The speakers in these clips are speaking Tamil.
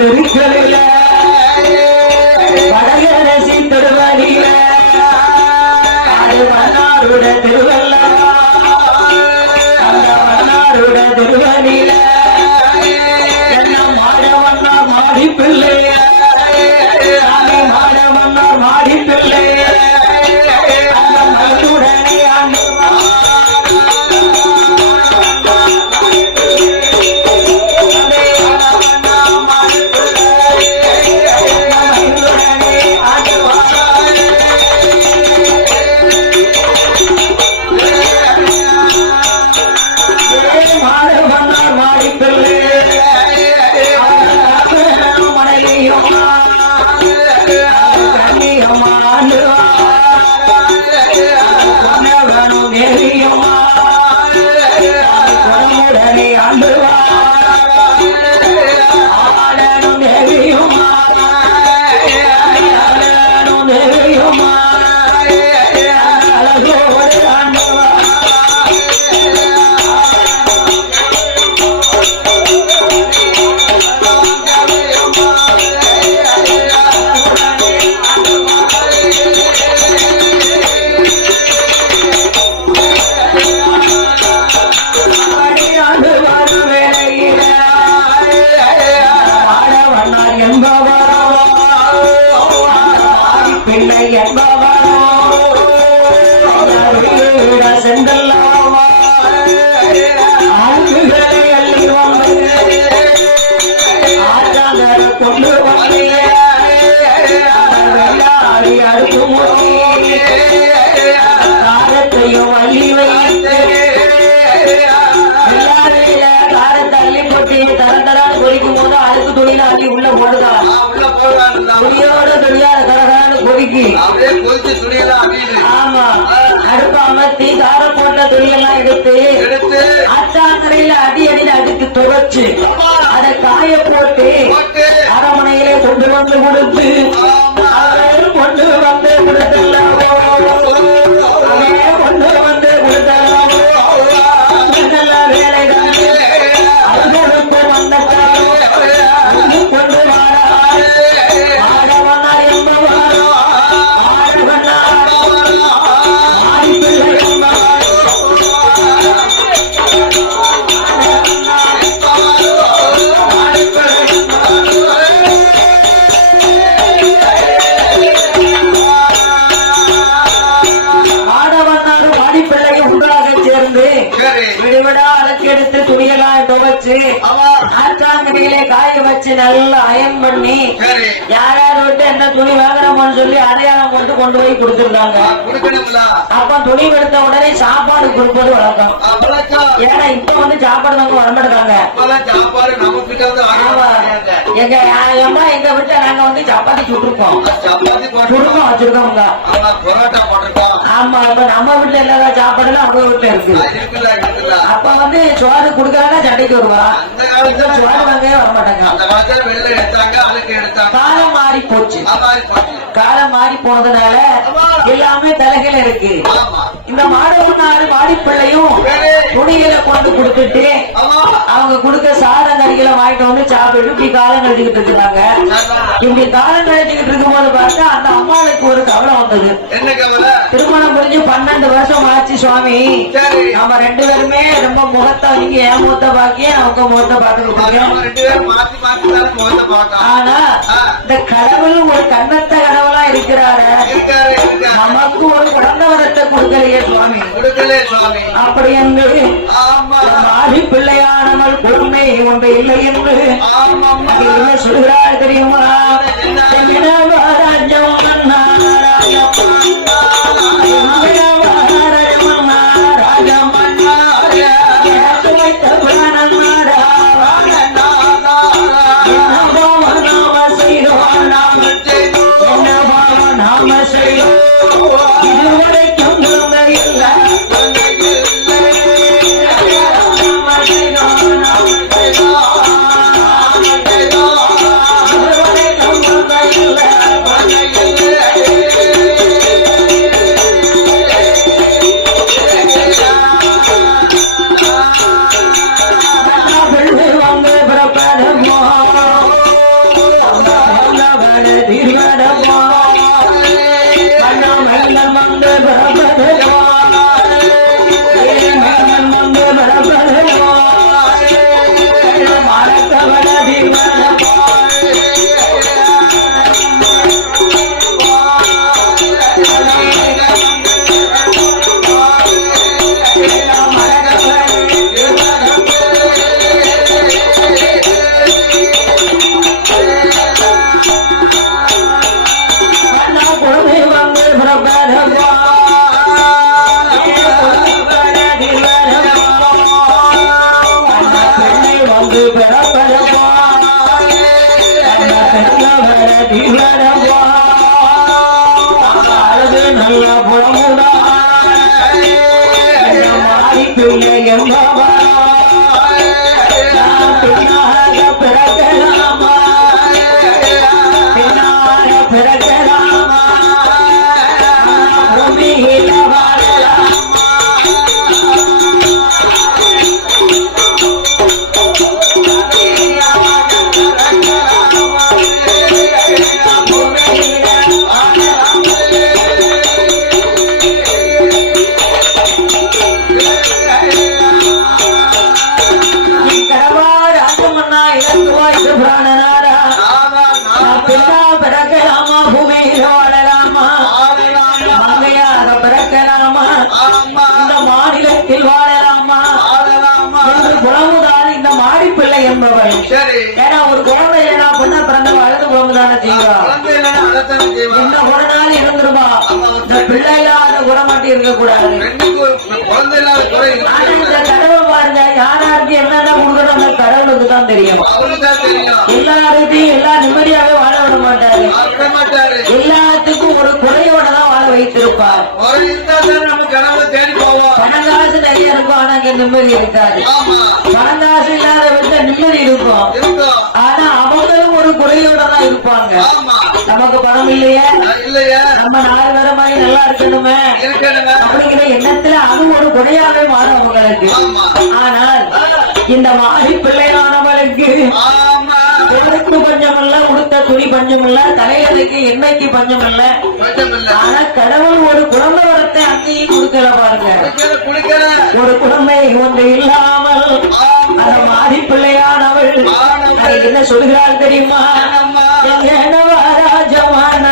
திருக்கலில வடகரசி திருவடியில மன்னாருட திருவல்ல அந்த மன்னாருட திருவடியில மாடவண்ணா மாடி பிள்ளை மாடவண்ணா மாடி பிள்ளை அந்த மல்லுடனே ஆண்டு காரத்தையும் அள்ளி வைத்து காரத்தை அள்ளி போட்டு தரத்தரான்னு பொறிக்கும் போது அழுக்கு துணியில அள்ளி உள்ள போடுதான் துணியோட துணியார கரகரான்னு பொறிக்கி ஆமா அடுப்பு அமர்த்தி காரம் போட்ட துணியெல்லாம் எடுத்து அச்சாங்கரையில அடி அடியில அதுக்கு துவைச்சு அதை காய போட்டு அரமனையிலே கொண்டு வந்து கொடுத்து கொண்டு வந்து கொடுத்தெல்லாம் கொண்டு வந்து கொடுத்தெல்லாம் வேலைதான் அது வந்த கொண்டு வாழவனா என்பவன் எடுத்து துணியெல்லாம் துவைச்சு ஆச்சாங்கடியிலே காய வச்சு நல்லா அயன் பண்ணி யார் யார் விட்டு என்ன துணி வாங்குறோம்னு சொல்லி அடையாளம் போட்டு கொண்டு போய் கொடுத்துருக்காங்க. அப்ப துணி எடுத்த உடனே சாப்பாடு கொடுப்பது வழக்கம். ஏன்னா இப்ப வந்து சாப்பாடு நாங்க வரமாட்டாங்க. எங்க அம்மா எங்க வீட்டுல நாங்க வந்து சப்பாத்தி சுட்டுருக்கோம் வச்சிருக்கோம். ஆமா இப்ப நம்ம வீட்டுல இல்லாத சாப்பாடு எல்லாம் அவங்க வீட்டுல இருக்கு. அப்ப வந்து சோறு குடுக்கறாங்க சண்டைக்கு வருவா. சோறு வாங்க வரமாட்டாங்க. காலம் மாறி போச்சு. காலம் மாறி போனதுனால எல்லாமே தலைகள் இருக்கு. இந்த மாடவனாரு மாடிப்பிள்ளையும் துணிகளை கொண்டு கொடுத்துட்டு அவங்க கொடுக்க சாதம் கறிகளை வாங்கிட்டு வந்து சாப்பிட்டு இப்படி காலம் கழிச்சுக்கிட்டு இருக்கிறாங்க. இப்படி காலம் கழிச்சுக்கிட்டு இருக்கும் போது பார்த்தா அந்த அம்மாவுக்கு ஒரு கவலை வந்தது. திருமணம் முடிஞ்சு 12 வருஷம் ஆச்சு சுவாமி. நம்ம 2 பேருமே ரொம்ப முகத்தை நீங்க என் முகத்தை பாக்கி அவங்க முகத்தை பாத்துக்கிட்டு. ஆனா இந்த கடவுள் ஒரு கண்ணத்தை கடவுளா இருக்கிறாரு. நமக்கு ஒரு குழந்தவரத்தை கொடுக்கலையே சுவாமி. அப்படி என்று ஆதி பிள்ளையானவள் பொறுமை ஒன்று இல்லை என்று என்ன சொல்கிறார் தெரியுமா? இல்ல தீவனவா அழகு நல்ல புறமுடா மாறி பிள்ளை என்பவா பின்னாக பிறக்கலாமா பின்னாக பிறக்கலாமா பூமியில வாழலாமா பிறக்கலாமா பூமியில வாழலாமா மங்கையாக பிறக்கலாமா இந்த மாநிலத்தில் வாழலாமா குணமுதான் இந்த மாடி பிள்ளை என்பவள். ஏன்னா ஒரு குழந்தை ஏன்னா பொண்ண பிறந்த அழுது குழம்புதான செய்வா இந்த ஒரு நாள் இருந்துருவா. இந்த பிள்ளை இல்லாத குணமாட்டி இருக்க கூடாது. இந்த கடவுள் பாருங்க யாராருக்கு என்னென்ன கொடுக்கணும் அந்த கடவுளுக்கு தான் தெரியும். எல்லாருக்கையும் எல்லா நிம்மதியாவே வாழ விட மாட்டாரு. எல்லாத்துக்கும் ஒரு குறையோட தான் வாழ வைத்திருப்பார். பணங்காசு நிறைய இருக்கும் ஆனா அங்க நிம்மதி இருக்காது. பணங்காசு இல்லாத விட்ட நிம்மதி இருக்கும் ஆனா அவங்களும் ஒரு குறையோட தான் இருப்பாங்க. நமக்கு பணம் இல்லையா நம்ம 4 பேர மாதிரி நல்லா இருக்கணுமே அப்படிங்கிற எண்ணத்துல அது ஒரு குறையாவே மாறும் அவங்களுக்கு. ஆனால் இந்த மாறி பிள்ளையானவளுக்கு எதற்கு பஞ்சம் இல்ல, உடுத்த துணி பஞ்சம் இல்ல, தலையலுக்கு எண்ணெய்க்கு பஞ்சம் இல்ல. ஆனா கடவுள் ஒரு குழந்தை வரத்தை அங்கேயும் கொடுக்கல பாருங்க. ஒரு குழந்தை ஒன்று இல்லாமல் அந்த மாறி பிள்ளையானவள் என்ன சொல்கிறாள் தெரியுமா? ராஜமான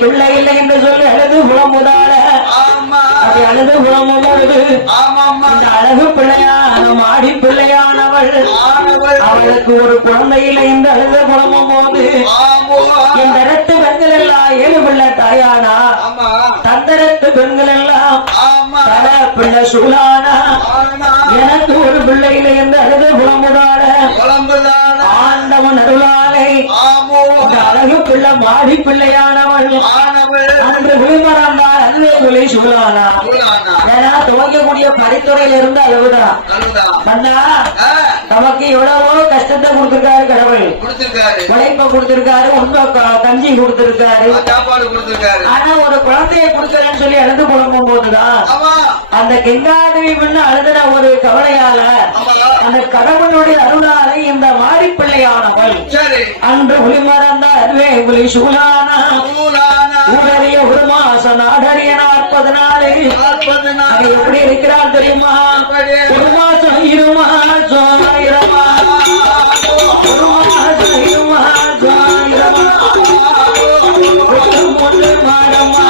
பிள்ளை இல்லை என்று சொல்லி அழகு புறமுதாட அது அழகு புறமுதாடு அழகு பிள்ளையான மாடி பிள்ளையானவள் அவளுக்கு ஒரு குழந்தை இல்லை என்று அழகு புறமும் போது இந்த இரட்டு பெண்கள் எல்லாம் 7 பிள்ளை தாயானா தந்தரத்து பெண்கள் எல்லாம் பல பிள்ளை சூழானா எனக்கு ஒரு பிள்ளை இல்லை என்று அழகு புறமுதாட ஆண்டவன் அருளாலே அழகு பிள்ளை மாடி பிள்ளையானவள் அன்று விழுமறாண்டார் அல்லே விலை சுழலானா. ஏன்னா துவங்கக்கூடிய படித்துறையில இருந்து அளவுதான் வந்தா நமக்கு எவ்வளவோ கஷ்டத்தை கொடுத்திருக்காரு கடவுள். உழைப்ப கொடுத்திருக்காரு, உண்மை கஞ்சி கொடுத்திருக்காரு. ஆனா ஒரு குழந்தையை கொடுக்கிறேன்னு சொல்லி அழுது புலம்பும் போதுதான் அந்த கெங்காதேவி பண்ண அழுதுன ஒரு கவலையால அந்த கடவுளுடைய அருளாலை இந்த மாடி பிள்ளையானவள் அன்று ஒளிமறந்தார் அருவே ஒளி சூழானா உடறிய ஒரு மாசம் நாடறிய 40 நாள் எப்படி இருக்கிறார் தெரியுமா? ஒரு மாசம் 2 மாசம் 1 மாசம் 2 மாசம் 1 மாதமா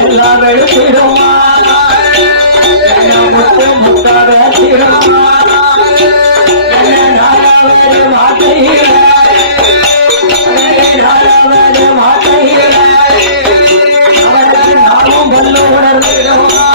எல்லாம் வெளுத்திடுமா முத்து முத்தாக திருமா நாலாவது மாட்டையில அவர்கள் நாமும் வல்ல உணர்ந்திடுமா.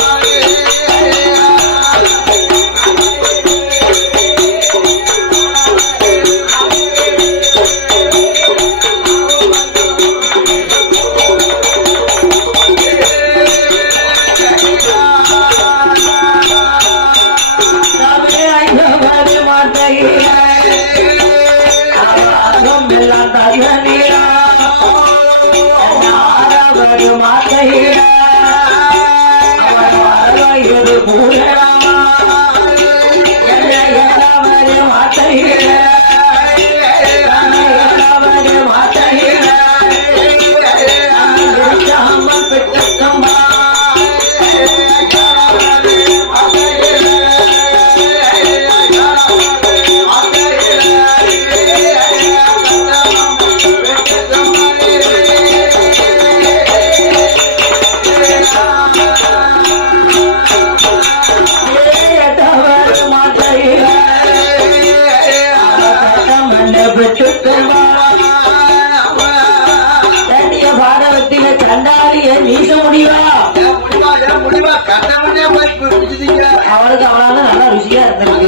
அவளுக்கு அவளால நல்லா ருசியா இருந்திருக்கு.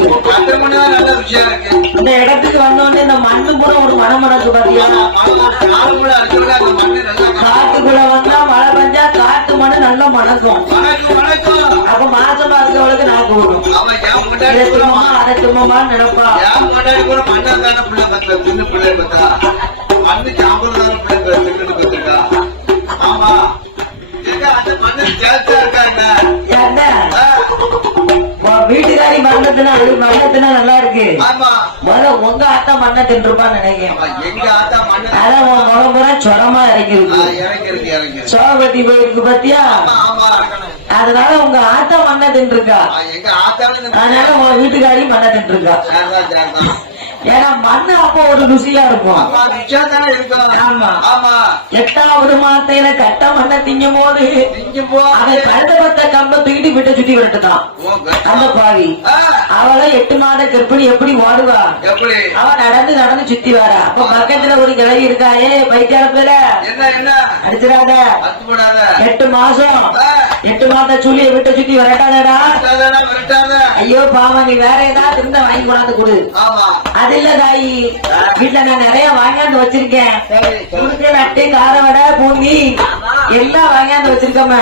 இந்த இடத்துக்கு வந்தோடனே இந்த மண்ணு கூட ஒரு மனமனக்கு பாத்தியா? காட்டுக்குள்ள வந்தா மழை பெஞ்சா காட்டு மண்ணு நல்லா மணக்கும். அப்ப மாசமா இருக்கவளுக்கு நாக்கு விடும். இதை தும்மமா அதை தும்மமான்னு நினைப்பா. வீட்டுக்காரி மரணத்தினா நல்லா இருக்கு. உங்க ஆத்தா மண்ண தின்றுப்பான்னு நினைக்கிறேன். அதான் உன் முறை சொரமா இறங்கிருக்கு. சோகத்தி போயிருக்கு பாத்தியா? அதனால உங்க ஆத்தா மண்ண தின்றுருக்கா. அதனால உங்க வீட்டுக்காரி மண்ண தின்றுருக்கா. ஏன்னா மண்ணு அப்போ ஒரு ருசியா இருக்கும். ஆமா 8வது மாத்தையில கட்ட மண்ணை திங்கும் போது அதை கண்ட பத்த கம்ப தூக்கிட்டு விட்ட சுத்தி விட்டுதான் அந்த பாவி. அவளை 8 மாத கற்பிணி எப்படி ஓடுவா? அவ நடந்து சுத்தி வாரா. அப்ப பக்கத்துல ஒரு கிளவி இருக்காயே பைத்தியாரத்துல அடிச்சிடாத. 8 மாசம் 8 மாத சுள்ளிய விட்ட சுத்தி வரட்டாடா. ஐயோ பாவா, நீ வேற ஏதாவது இருந்தா வாங்கி கொண்டாந்து கொடு. அது இல்ல தாயி, வீட்டுல நான் நிறைய வாங்கியாந்து வச்சிருக்கேன். உனக்கு நட்டு கார வடை பூந்தி எல்லாம் வாங்கியாந்து வச்சிருக்கோமே.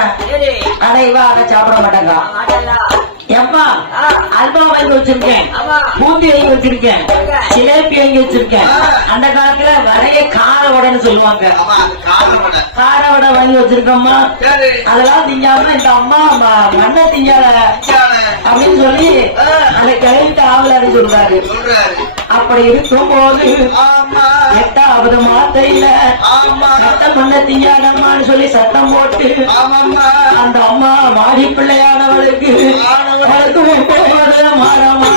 ஆனா இவ அதை சாப்பிட மாட்டாங்க. எப்பா அல்வா வாங்கி வச்சிருக்கேன், பூந்தி வாங்கி வச்சிருக்கேன், சிலேபி வாங்கி வச்சிருக்கேன். அந்த காலத்துல வரைய கார வடைன்னு சொல்லுவாங்க. கார வடை வாங்கி வச்சிருக்கோம்மா. அதெல்லாம் திங்காம இந்த அம்மா மண்ணை திங்கால அப்படின்னு சொல்லி அந்த கிளவிட்டு ஆவலான்னு சொல்றாரு. அப்படி இருக்கும் போது 8வது மாத்தையில சத்தம் பண்ண திங்காடம்மான்னு சொல்லி சத்தம் போட்டு அந்த அம்மா மாடி பிள்ளையானவளுக்கு மாறமா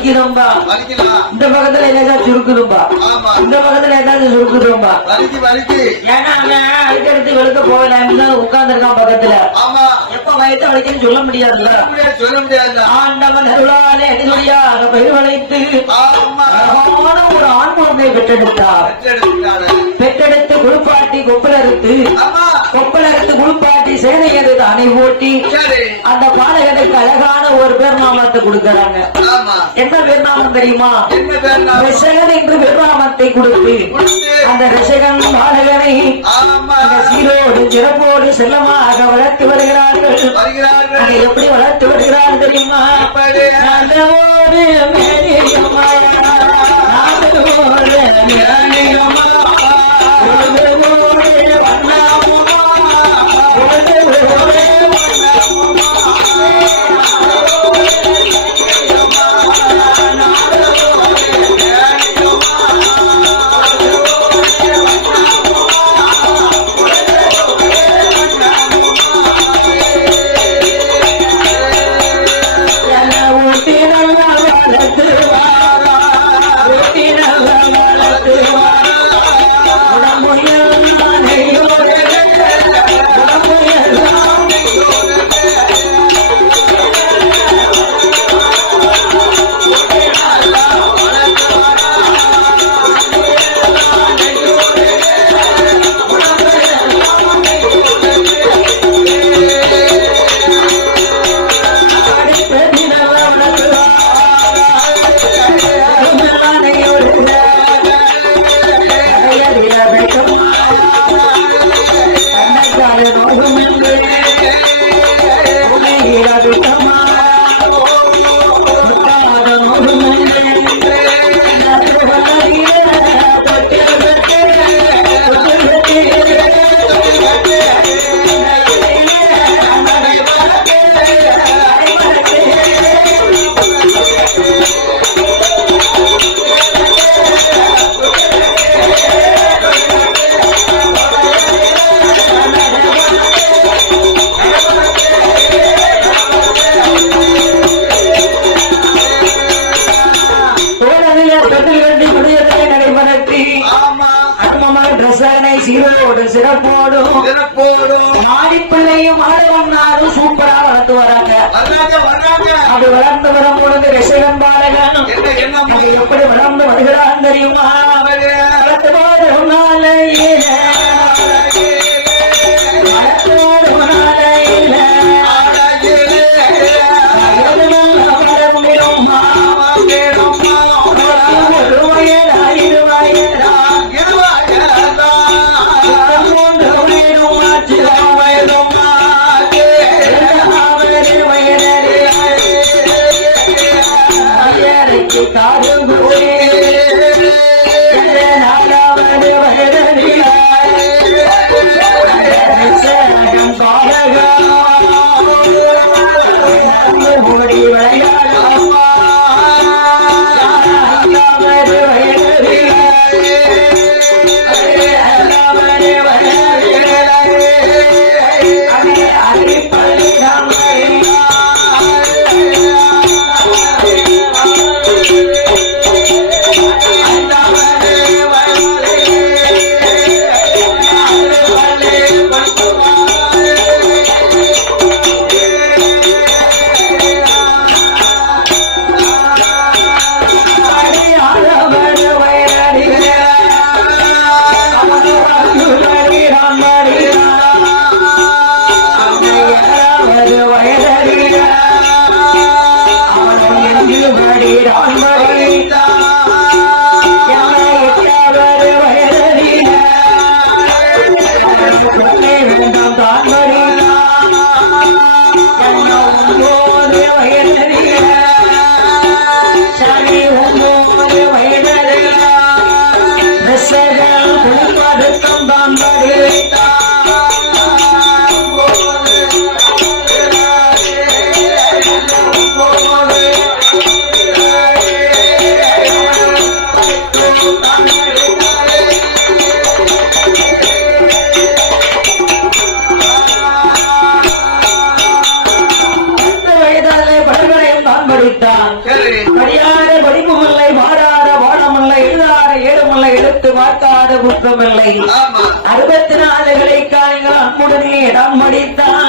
வலிக்குதும்பா, இந்த பக்கத்துல ஏதாவது சுருக்குதும்பா, இந்த பக்கத்துல ஏதாவது சுருக்குதும்பா. ஏன்னா அதுக்கடுத்து வெளுக்க போகலாம்னு உட்கார்ந்து இருக்கான் பக்கத்துல. எப்ப வயத்தை வலிக்குன்னு சொல்ல முடியாதுல்ல. ஆண்டவன் அருளாலே அடிதொழியாக பயிர் வளைத்து ஒரு ஆண் குழந்தையை பெற்றெடுத்தார். பெற்றெடுத்து குளிப்பாட்டி கொப்பலறுத்து குளிப்பாட்டி சேனையது அணை போட்டி அந்த பாலகனுக்கு அழகான ஒரு பேர்நாமத்தை கொடுக்கிறாங்க. என்ன பேர்நாமம் தெரியுமா? ரிஷகன் என்று பேர்நாமத்தை கொடுத்து அந்த ரிஷகன் பாலகனை சீரோடு சிறப்போடு செல்லமாக வளர்த்து வருகிறார்கள். அதை எப்படி வளர்த்து வருகிறார்கள் தெரியுமா? நல்லோடு மேனியம்மா, நாளோடு ஞானியம்மா, சீரோடு சிறப்போடும் மாடிப்பிள்ளையும் ஆடவன்னாரும் சூப்பரா வளர்த்து வராங்க. அது வளர்ந்து வரும் பொழுது ரிஷகன் பாலகன் எப்படி வளர்ந்து வருகிறான் தெரியுமா? வளர்த்து அறுபத்து மாட்டாத குற்றமில்லை. 64 கிளைக்காயங்கள் அன்புடனே இடம் அடித்தான்.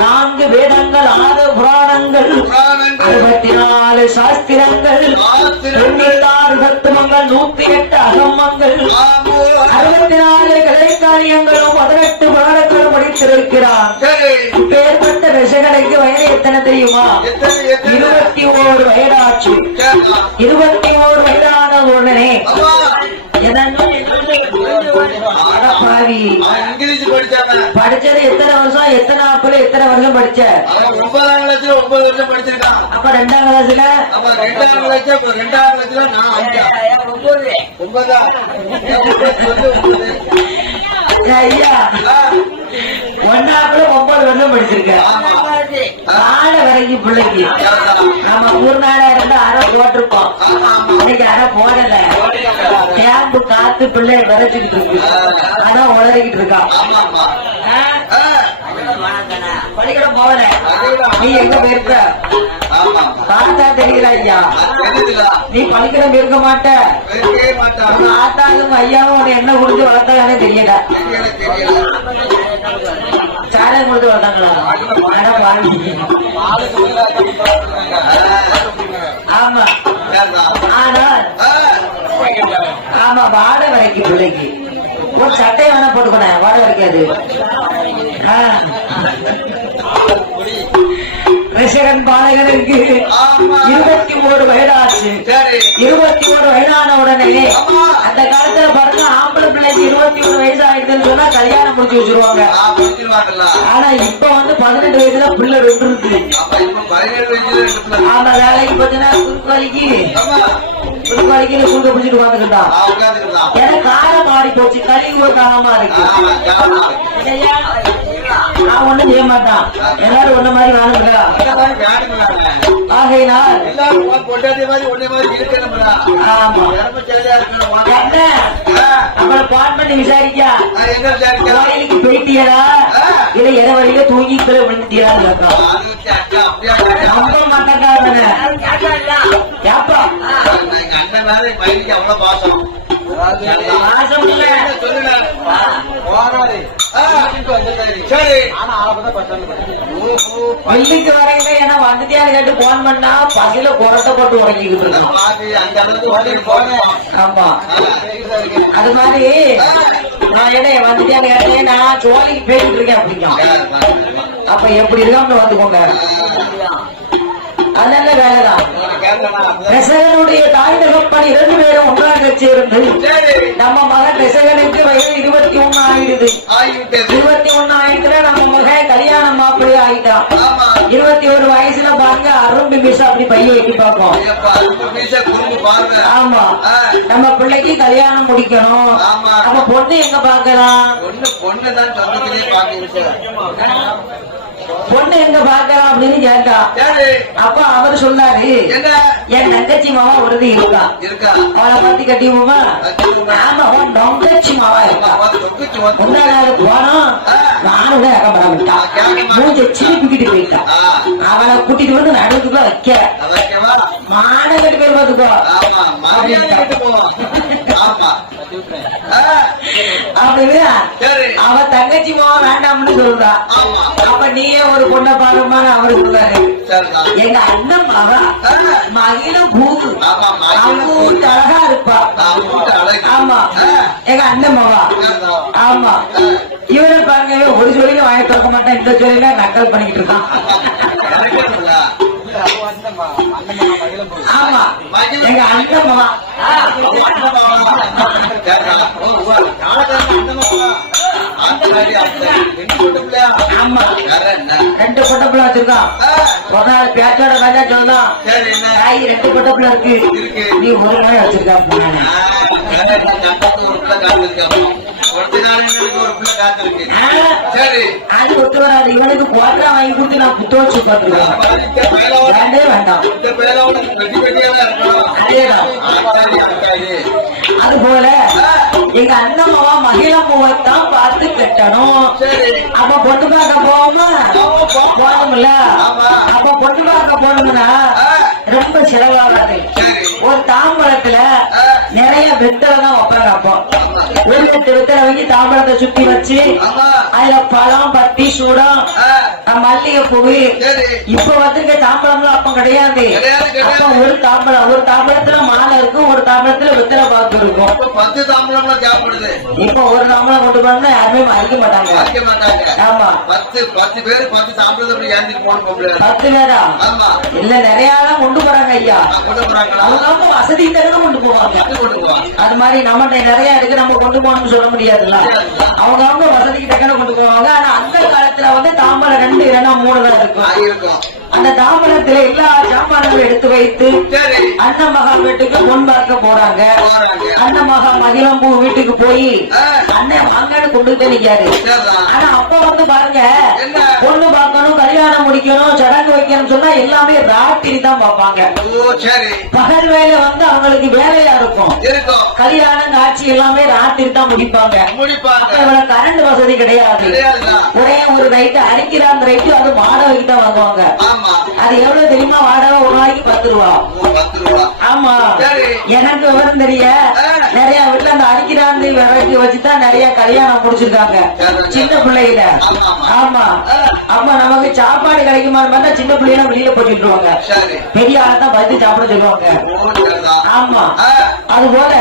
4 வேதங்கள் 6 புராணங்கள் 64 சாஸ்திரங்கள் 96 தத்துவங்கள் 108 அகம்மங்கள் 64 கிளைக்காரியங்களும் 18 புராணங்களும் படித்திருக்கிறான். பேர்பட்ட ரசகனுக்கு வயது எத்தனை தெரியுமா? 21 வயதாச்சு. 21 வயதான உடனே படிச்சது எத்தனை வருஷம், எத்தனை ஆப்பிள், எத்தனை வருஷம் படிச்ச? 9ஆம் கிளாஸ்ல 9 வருஷம் படிச்சிருக்கான். அப்ப 2ஆம் கிளாஸ்ல ஐயா 1ஆப்புல 9 வருஷம் படிச்சிருக்க. கால வரைக்கும் பிள்ளைக்கு நம்ம ஊர்நாடா இருந்து அரை போட்டிருப்போம். இன்னைக்கு அரை போடல. கேம்பு காத்து பிள்ளை விரைச்சுக்கிட்டு இருக்கு. அதான் உளறிக்கிட்டு இருக்கான். பள்ளிக்கூடம் போகல. நீ எங்க போயிருக்க? பார்த்தா தெரியல ஐயா. நீ பள்ளிக்கூடம் இருக்க மாட்ட. ஆத்தாலும் ஐயாவும் உன்னை என்ன குடிச்சு வளர்த்தாலே தெரியல. சாரம் கொடுத்து வளர்த்தாங்களா? ஆமா. ஆனால் ஆமா வாட வரைக்கும் பிள்ளைக்கு ஒரு சட்டை வேணா போட்டுக்கணும். வாட வரைக்காது. ரசிகன் பாலகனுக்கு 21 வயதாச்சு. 21 வயதான உடனே அந்த காலத்துல பாருங்க ஆம்பளை பிள்ளைக்கு 21 வயசு ஆயிடுதுன்னு சொன்னா கல்யாணம் முடிச்சு வச்சிருவாங்க. ஆனா இப்ப வந்து 18 வயசுல பிள்ளை 2 இருக்கு. ஆமா வேலைக்கு பார்த்தீங்கன்னா குறுக்கு குறுக்க பிடிச்சிட்டு உட்காந்துக்கிட்டான். ஏன்னா காலம் மாறி போச்சு. கலியுக காலமா இருக்கு. நான் ஒண்ணும் செய்ய மாட்டான். எல்லாரும் ஒன்ன மாதிரி வாழுங்களா? ஆகையினால் நம்மள பான் பண்ணி விசாரிக்கா கோயிலுக்கு போயிட்டீங்களா இல்ல இட வழியில தூங்கிட்டு விழுந்துட்டீங்களான்னு நம்ப மாட்டேன். ஏப்பா பள்ளிக்கு வரையில ஏன்னா வந்துட்டியான்னு கேட்டு போன் பண்ணா பசில குரட்ட போட்டு உறங்கிக்கிட்டு இருக்கு. ஆமா அது மாதிரி நான் என்ன வந்துட்டியான்னு கேட்டேன். நான் ஜோலிக்கு போயிட்டு இருக்கேன் அப்படின்னா அப்ப எப்படி இருக்கான்னு வந்துக்கோங்க. அதனால வேலைதான். ரசகனுடைய தாய் தகப்பன் 2 பேரும் ஒன்றாக சேர்ந்து நம்ம மகன் ரசகனுக்கு வயது 21 ஆயிடுது. 21 ஆயிரத்துல நம்ம மகன் கல்யாண மாப்பிள்ளை ஆயிட்டான். 21 வயசுல பாருங்க அரும்பு மீச அப்படி பைய எட்டி பார்ப்போம். ஆமா நம்ம பிள்ளைக்கு கல்யாணம் முடிக்கணும். அப்ப பொண்ணு எங்க பாக்கலாம்? பொண்ணு எங்க பாக்கலாம் அப்படின்னு கேட்டா அப்ப அவரு சொன்னாரு என் தங்கச்சி மாவா ஒருது இருக்கா. அவளை பத்தி கட்டிவோமா? ஆமா உன் தங்கச்சி மாவா இருக்கா. முந்தா நாள் போனோம். நானும் ரகப்படாமட்டான். மூஞ்ச சிரிப்பிக்கிட்டு போயிட்டான். அவளை கூட்டிட்டு வந்து நடுவுக்குள்ள வைக்க மானகட்டு பேர் பார்த்துக்கோ அப்படின்னு அவ தங்கச்சி மாவா வேண்டாம்னு சொல்றா. அப்ப நீயே ஒரு பொண்ணை பாருமான்னு அவரு சொல்றாரு. எங்க அண்ணன் மாவா மகிழ பூவு அழகா இருப்பா. ஆமா எங்க அண்ணன் மாவா. ஆமா இவரை பாருங்க ஒரு சொல்லில வாங்கி திறக்க மாட்டேன். இந்த சொல்லில நக்கல் பண்ணிக்கிட்டு இருக்கான். ஆமா எங்க அண்ணன் மாவா. ஆமா 2 பொட்ட பிள்ளை வச்சிருக்கான். ஒரு நாள் பேச்சோட வேலை சொன்னான். 2 பொட்ட பிள்ளை இருக்கு. நீ ஒரு நாள் வச்சிருக்கா. அது ஒத்து வராது. இவனுக்கு குவாட்டரா வாங்கி கொடுத்து நான் புத்த வச்சு உட்காந்துருக்கேன். வேண்டாம். அது போல எங்க அண்ணம்மாவா மகிழ பூவைத்தான் பார்த்து கட்டணும். அப்ப பொண்ணு பார்க்க போவோமா? போகணும்ல. அப்ப பொண்ணு பார்க்க போனோம்னா ரொம்ப செலவாகாது. ஒரு தாம்பரத்துல நிறைய வெத்தலை தான் வைப்பாங்க. அப்போ ஒரு 8 வெத்தலை வைக்க தாம்பரத்தை சுத்தி வச்சு அதுல பழம், பத்தி, சூடம், மல்லிகை பூவு. இப்ப வந்திருக்க தாம்பரம்லாம் அப்ப கிடையாது. அப்ப ஒரு தாம்பரத்துல மாலை இருக்கும், ஒரு தாம்பரத்துல வெத்தலை பாக்கு இருக்கும். 10 தாம்பரம்லாம் சாப்பிடுது. இப்ப ஒரு தாம்பரம் கொண்டு போனா யாருமே மறிக்க மாட்டாங்க. ஆமா 10 பேரு 10 தாம்பரத்தை ஏந்திட்டு போன 10 பேரா? இல்ல நிறைய ஆளா கொண்டு போறாங்க ஐயா. அவங்க வசதி தகுந்த கொண்டு போவாங்க. அது மாதிரி நம்மகிட்ட நிறைய இருக்கு, நம்ம கொண்டு போகணும்னு சொல்ல முடியாதுல்ல. அவங்க வசதிக்கு தக்கன கொண்டு போவாங்க. ஆனா அந்த காலத்துல வந்து தாம்பரம் 2 இல்லைன்னா 3 தான் இருக்கும். அந்த தாம்பரத்துல எல்லா சாப்பாடுகளும் எடுத்து வைத்து அண்ணன் மகா வீட்டுக்கு பொன் பார்க்க போறாங்க. அண்ணன் மகா மகிழம்பூ வீட்டுக்கு போய் அண்ணன் வாங்கன்னு கொண்டு நிக்காரு. ஆனா அப்ப வந்து பாருங்க, பொண்ணு பார்க்கணும், கல்யாணம் முடிக்கணும், சடங்கு வைக்கணும்னு சொன்னா எல்லாமே ராத்திரி தான் பார்ப்பாங்க. பகல் வேலை வந்து அவங்களுக்கு வேலையா இருக்கும். கல்யாணம் காட்சி எல்லாமே ராத்திரி தான் முடிப்பாங்க. கரண்ட் வசதி கிடையாது. ஒரே ஒரு ரைட்டு அடிக்கிற அந்த ரைட்டு அது வாடகைக்கு தான் வாங்குவாங்க. அது எவ்வளவு தெரியுமா? வாடகை ஒரு நாளைக்கு 10 ரூபா. ஆமா, எனக்கு விவரம் தெரிய நிறைய வீட்டுல அந்த அடிக்கிறாந்து விறகு வச்சுதான் நிறைய கல்யாணம் முடிச்சிருக்காங்க சின்ன பிள்ளையில. ஆமா, அப்ப நமக்கு சாப்பாடு கிடைக்குமான்னு பார்த்தா சின்ன பிள்ளைங்க வெளியில போட்டுருவாங்க. பெரிய ஆளத்தான் பறித்து சாப்பிட சொல்லுவாங்க. ஆமா, அது போல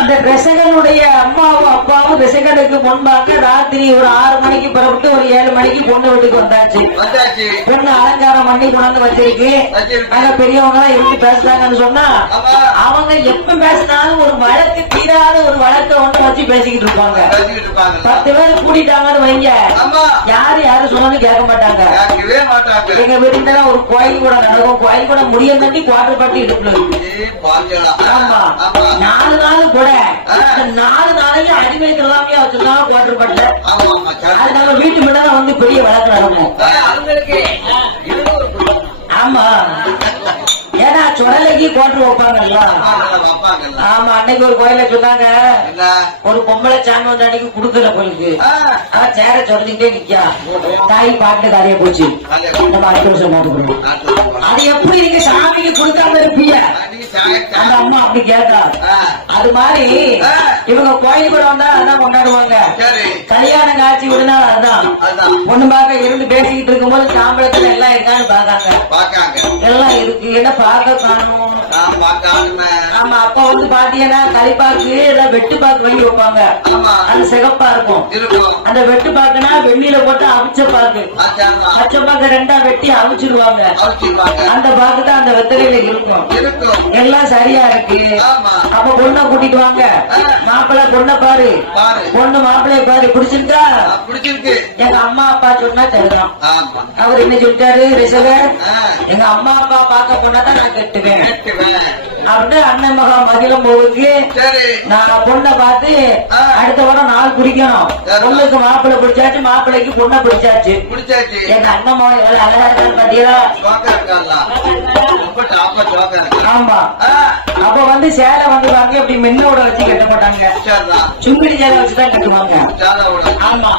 இந்த ரசகனுடைய அம்மாவும் அப்பாவும் ரசகனுக்கு முன்பாக ராத்திரி ஒரு 6 மணிக்கு புறப்பட்டு ஒரு 7 மணிக்கு பொண்ணு வீட்டுக்கு வந்தாச்சு. பொண்ணு அலங்காரம் பண்ணி கொண்டாந்து வச்சிருக்கு. அங்க பெரியவங்க எல்லாம் எப்படி பேசுறாங்கன்னு சொன்னா, அவங்க எப்ப பேசினாலும் ஒரு வழக்கு தீராத ஒரு வழக்கை ஒண்ணு வச்சு பேசிக்கிட்டு இருப்பாங்க. 10 பேர் கூட்டிட்டாங்கன்னு வைங்க, யாரு சொன்னாலும் கேட்க மாட்டாங்க. எங்க வீட்டுல ஒரு கோயில் கூட நடக்கும். கோயில் கூட முடிய தட்டி குவாட்டர் பாட்டி இடுப்புல. ஆமா, 4 நாள் கூட 4 நாளையும் அடிமைக்கு எல்லாமே வச்சிருக்காங்க குவாட்டர் பாட்டில. அது நம்ம வீட்டு முன்னாடி வந்து பெரிய வழக்கு நடக்கும். ஆமா, ஏன்னா சுடலைக்கு கோட்டு வைப்பாங்கல்ல. ஆமா, அன்னைக்கு ஒரு கோயில சொன்னாங்க, ஒரு பொம்பளை சாமி வந்து அன்னைக்கு குடுக்கல கோயிலுக்கு. சேர சொல்லிக்கிட்டே நிக்கா, தாய் பாட்டு காரிய போச்சு. நம்ம அடுத்த வருஷம் மாட்டுக்கிறோம். அது எப்படி நீங்க சாமிக்கு கொடுக்காம இருப்பீங்க? அந்த அம்மா அப்படி கேட்டா. அது மாதிரி இவங்க கோயில் கூட வந்தா அதான் கொண்டாடுவாங்க. கல்யாண காட்சி விடுனா அதான் பொண்ணு பார்க்க இருந்து பேசிக்கிட்டு இருக்கும் போது சாம்பளத்துல எல்லாம் இருக்கான்னு பாக்காங்க. எல்லாம் இருக்கு, என்ன பார்க்க காணும். ஆமா, அப்ப வந்து பாத்தீங்கன்னா களிப்பாக்கு எல்லாம் வெட்டு பாக்கு வாங்கி வைப்பாங்க. அது சிகப்பா இருக்கும். அந்த வெட்டு பாக்குனா வெள்ளியில போட்டு அவிச்ச பாக்கு, பச்சை பாக்கு 2ஆ வெட்டி அவிச்சிருவாங்க. அந்த பாக்கு தான் அந்த வெத்தலையில இருக்கும். எல்லாம் சரியா இருக்கு. அப்ப பொண்ணை கூட்டிட்டு வாங்க. மாப்பிள்ளை பொண்ணை பாரு, பொண்ணு மாப்பிள்ளைய பாரு. பிடிச்சிருக்கா? எங்க அம்மா அப்பா சொன்னா சரிதான். அவர் என்ன சொல்லிட்டாரு? ரிசவர், எங்க அம்மா அப்பா பார்க்க போனாதான் நான் கட்டுவேன் அப்படின்னு அண்ணன் மகா மகிழம்பூவுக்கு நான் பொண்ணை பார்த்து அடுத்த வாரம் நாள் குடிக்கணும். பொண்ணுக்கு மாப்பிள்ளை பிடிச்சாச்சு, மாப்பிள்ளைக்கு பொண்ணை பிடிச்சாச்சு. எங்க அண்ணன் மகன் எவ்வளவு அழகா இருக்கான்னு பாத்தீங்களா? ஆமா, அப்ப வந்து சேலை வந்து வாங்கி அப்படி மென்னோட வச்சு கட்ட மாட்டாங்க, சுங்கிடி சேலை வச்சுதான் கட்டுவாங்க. ஆமா,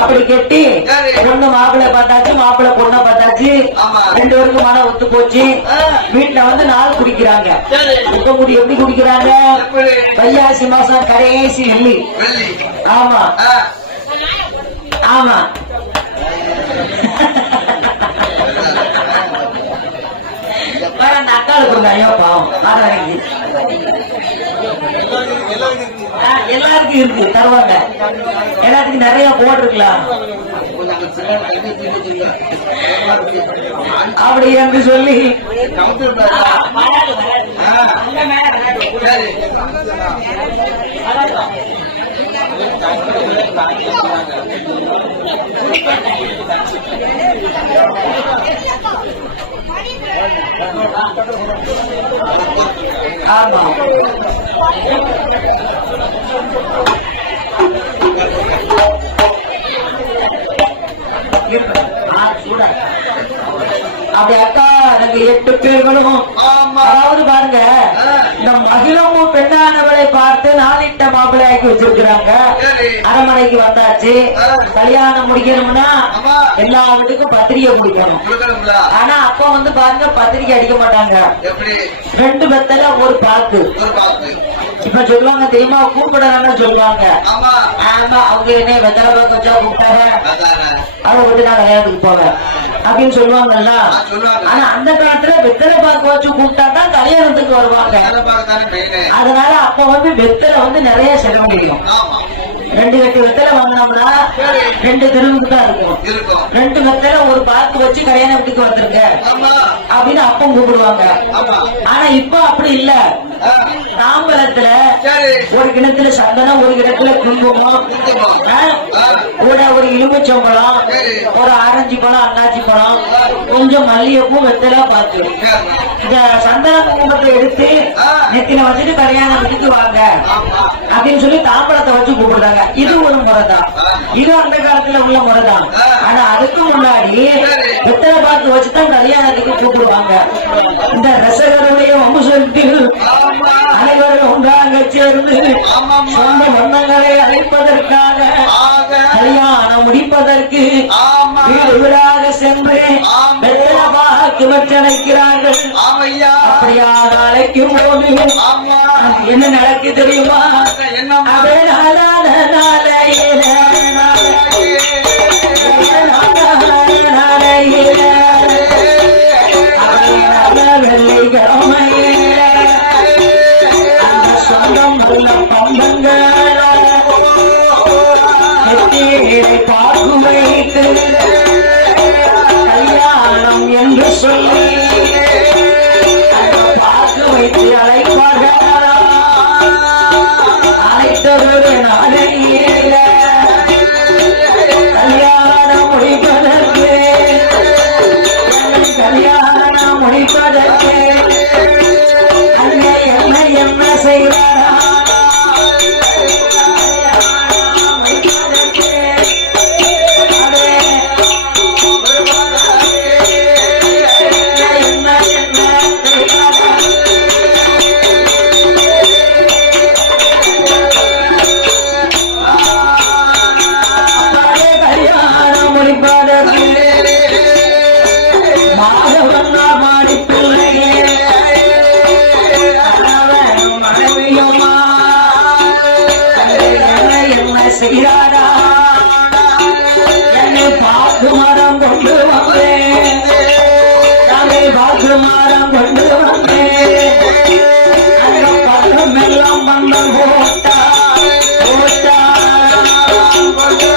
அப்படி கட்டி பொண்ணு மாப்பிள்ளை பார்த்தாச்சு, மாப்பிள்ளை பொண்ணை பார்த்தாச்சு. 2 பேருக்கும் மன ஒத்து போச்சு. வீட்டுல வந்து நாள் குடிக்கிறாங்க. இப்ப முடி எப்படி குடிக்கிறாங்க? வைகாசி மாசம் கடைசி வெள்ளி. ஆமா ஆமா, அந்த அக்காளுக்கு ஒரு ஐயோ பாவம் எல்லாருக்கும் இருக்கு, தருவாங்க. எல்லாத்துக்கும் நிறைய போட்டிருக்கலாம். அப்படி என்று சொல்லி ஆமா, அப்படி அக்கா எனக்கு 8 பேர்களும். அதாவது பாருங்க, இந்த மகிழம்பூ பெண்ணானவளை பார்த்து நாளிட்ட மாப்பிள்ளை ஆக்கி வச்சிருக்கிறாங்க. அரண்மனைக்கு வந்தாச்சு. கல்யாணம் முடிக்கணும்னா எல்லா வீட்டுக்கும் பத்திரிகை முடிக்கணும். ஆனா அப்ப வந்து பாருங்க பத்திரிகை அடிக்க மாட்டாங்க. 2 வெத்தலை ஒரு பாக்கு. இப்ப சொல்லுவாங்க தெரியுமா, கூப்பிடறாங்கன்னு சொல்லுவாங்க. ஆமா ஆமா, அவங்க என்ன வெத்தலை பார்க்க வச்சா கூப்பிட்டாங்க, அதானே. அதை விட்டு நான் கல்யாணத்துக்கு போவேன் அப்படின்னு சொல்லுவாங்கல்ல. சொல்லுவாங்க. ஆனா அந்த காலத்துல வெத்தலை பார்க்க வச்சு கூப்பிட்டா தான் கல்யாணத்துக்கு வருவாங்க. வேலை பார்க்கத்தானே மெயினு. அதனால அப்ப வந்து வெத்தலை வந்து நிறைய செலவு முடியும். ஆமா 2 கட்டு வெத்தலை வாங்கினோம்னா 2 தெருவுக்கு தான் இருக்கும். இருக்கும். 2 வெத்தலை ஒரு பார்த்து வச்சு கல்யாணத்துக்கு வந்திருக்க ஆமா அப்படின்னு அப்பம் கூப்பிடுவாங்க. ஆமா. ஆனா இப்ப அப்படி இல்ல. ஆ, தாம்பலத்துல சரி. ஒரு கிணத்துல சந்தனம், ஒரு கிணத்துல குங்குமம், கூட ஒரு எலுமிச்சம்பழம், ஒரு ஆரஞ்சு பழம், அன்னாச்சி பழம், கொஞ்சம் மல்லிகைப்பூ, வெத்தலை பார்த்து இந்த சந்தன குங்குமத்தை எடுத்து நெத்தில வச்சுட்டு கல்யாண வீட்டுக்கு வாங்க அப்படின்னு சொல்லி தாம்பலத்தை வச்சு கூப்பிடுறாங்க. இது ஒரு முறைதான். இது அந்த காலத்துல உள்ள முறைதான். ஆனா அதுக்கு முன்னாடி வெத்தலை பார்த்து வச்சுதான் கல்யாணத்துக்கு கூப்பிடுவாங்க. இந்த ரசகருடைய வம்சத்தில் அனைவரும் ஒன்றாக சேர்ந்து சொந்த பந்தங்களை அழைப்பதற்காக கல்யாணம் முடிப்பதற்கு வீடு வீடாக சென்று வெத்தலை பார்த்து வச்சழைக்கிறார்கள். அப்படியாக அழைக்கும் போது என்ன நடக்கு தெரியுமா? அதனால அந்த சொந்தம் உள்ள பந்தங்கள் பார்த்து வைத்து கல்யாணம் என்று சொல்லி பார்த்து வைத்து அழைப்பார்கள். அழைத்தவர் நாளையில கல்யாணம் முடிப்பதற்கு கல்யாணம் முடிப்பதற்கு அங்கே என்ன செய்வாரா? செய்யாரா? என்னை பாக்கு மரம் கொண்டு வந்தேன், நாங்கள் பாக்கு மரம் கொண்டு வந்தேன். அந்த பக்கம் எல்லாம் மண்ணம் போட்டா போட்டா கொண்டு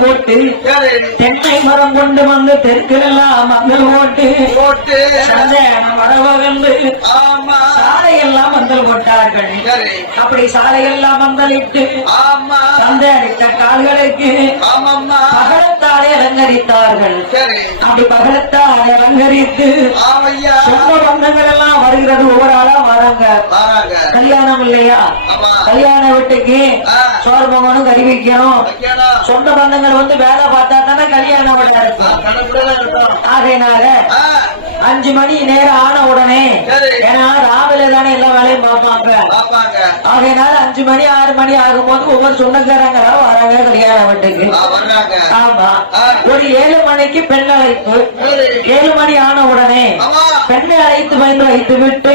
போட்டு தென்னை மரம் கொண்டு வந்து தெற்கெல்லாம் மந்தல் போட்டு சந்தேகம் வரவகந்து சாலையெல்லாம் மந்தல் போட்டார்கள். அப்படி சாலையெல்லாம் மந்தலிட்டு சந்தேகித்த கால்களுக்கு பகலத்தாலே அலங்கரித்தார்கள். அப்படி பகலத்தாலே அலங்கரித்து சொந்த பந்தங்கள் எல்லாம் வருகிறது. ஒவ்வொரு ஆளா வராங்க. கல்யாணம் இல்லையா? கல்யாண வீட்டுக்கு சோறு பொங்கணும், கறி வைக்கணும். சொந்த பந்தங்கள் வந்து வேலை பார்த்தா தானே கல்யாணம் விட இருக்கும். அதனால 5 மணி நேரம் ஆன உடனே, ஏன்னா ராவில தானே எல்லா வேலையும் பார்ப்பாங்க. அதனால 5 மணி 6 மணி ஆகும்போது ஒவ்வொரு சொந்தக்காரங்க வராங்க கல்யாண வீட்டுக்கு. ஆமா, ஒரு 7 மணிக்கு பெண் அழைப்பு. 7 மணி ஆன உடனே பெண்ணை அழைத்து வைத்து விட்டு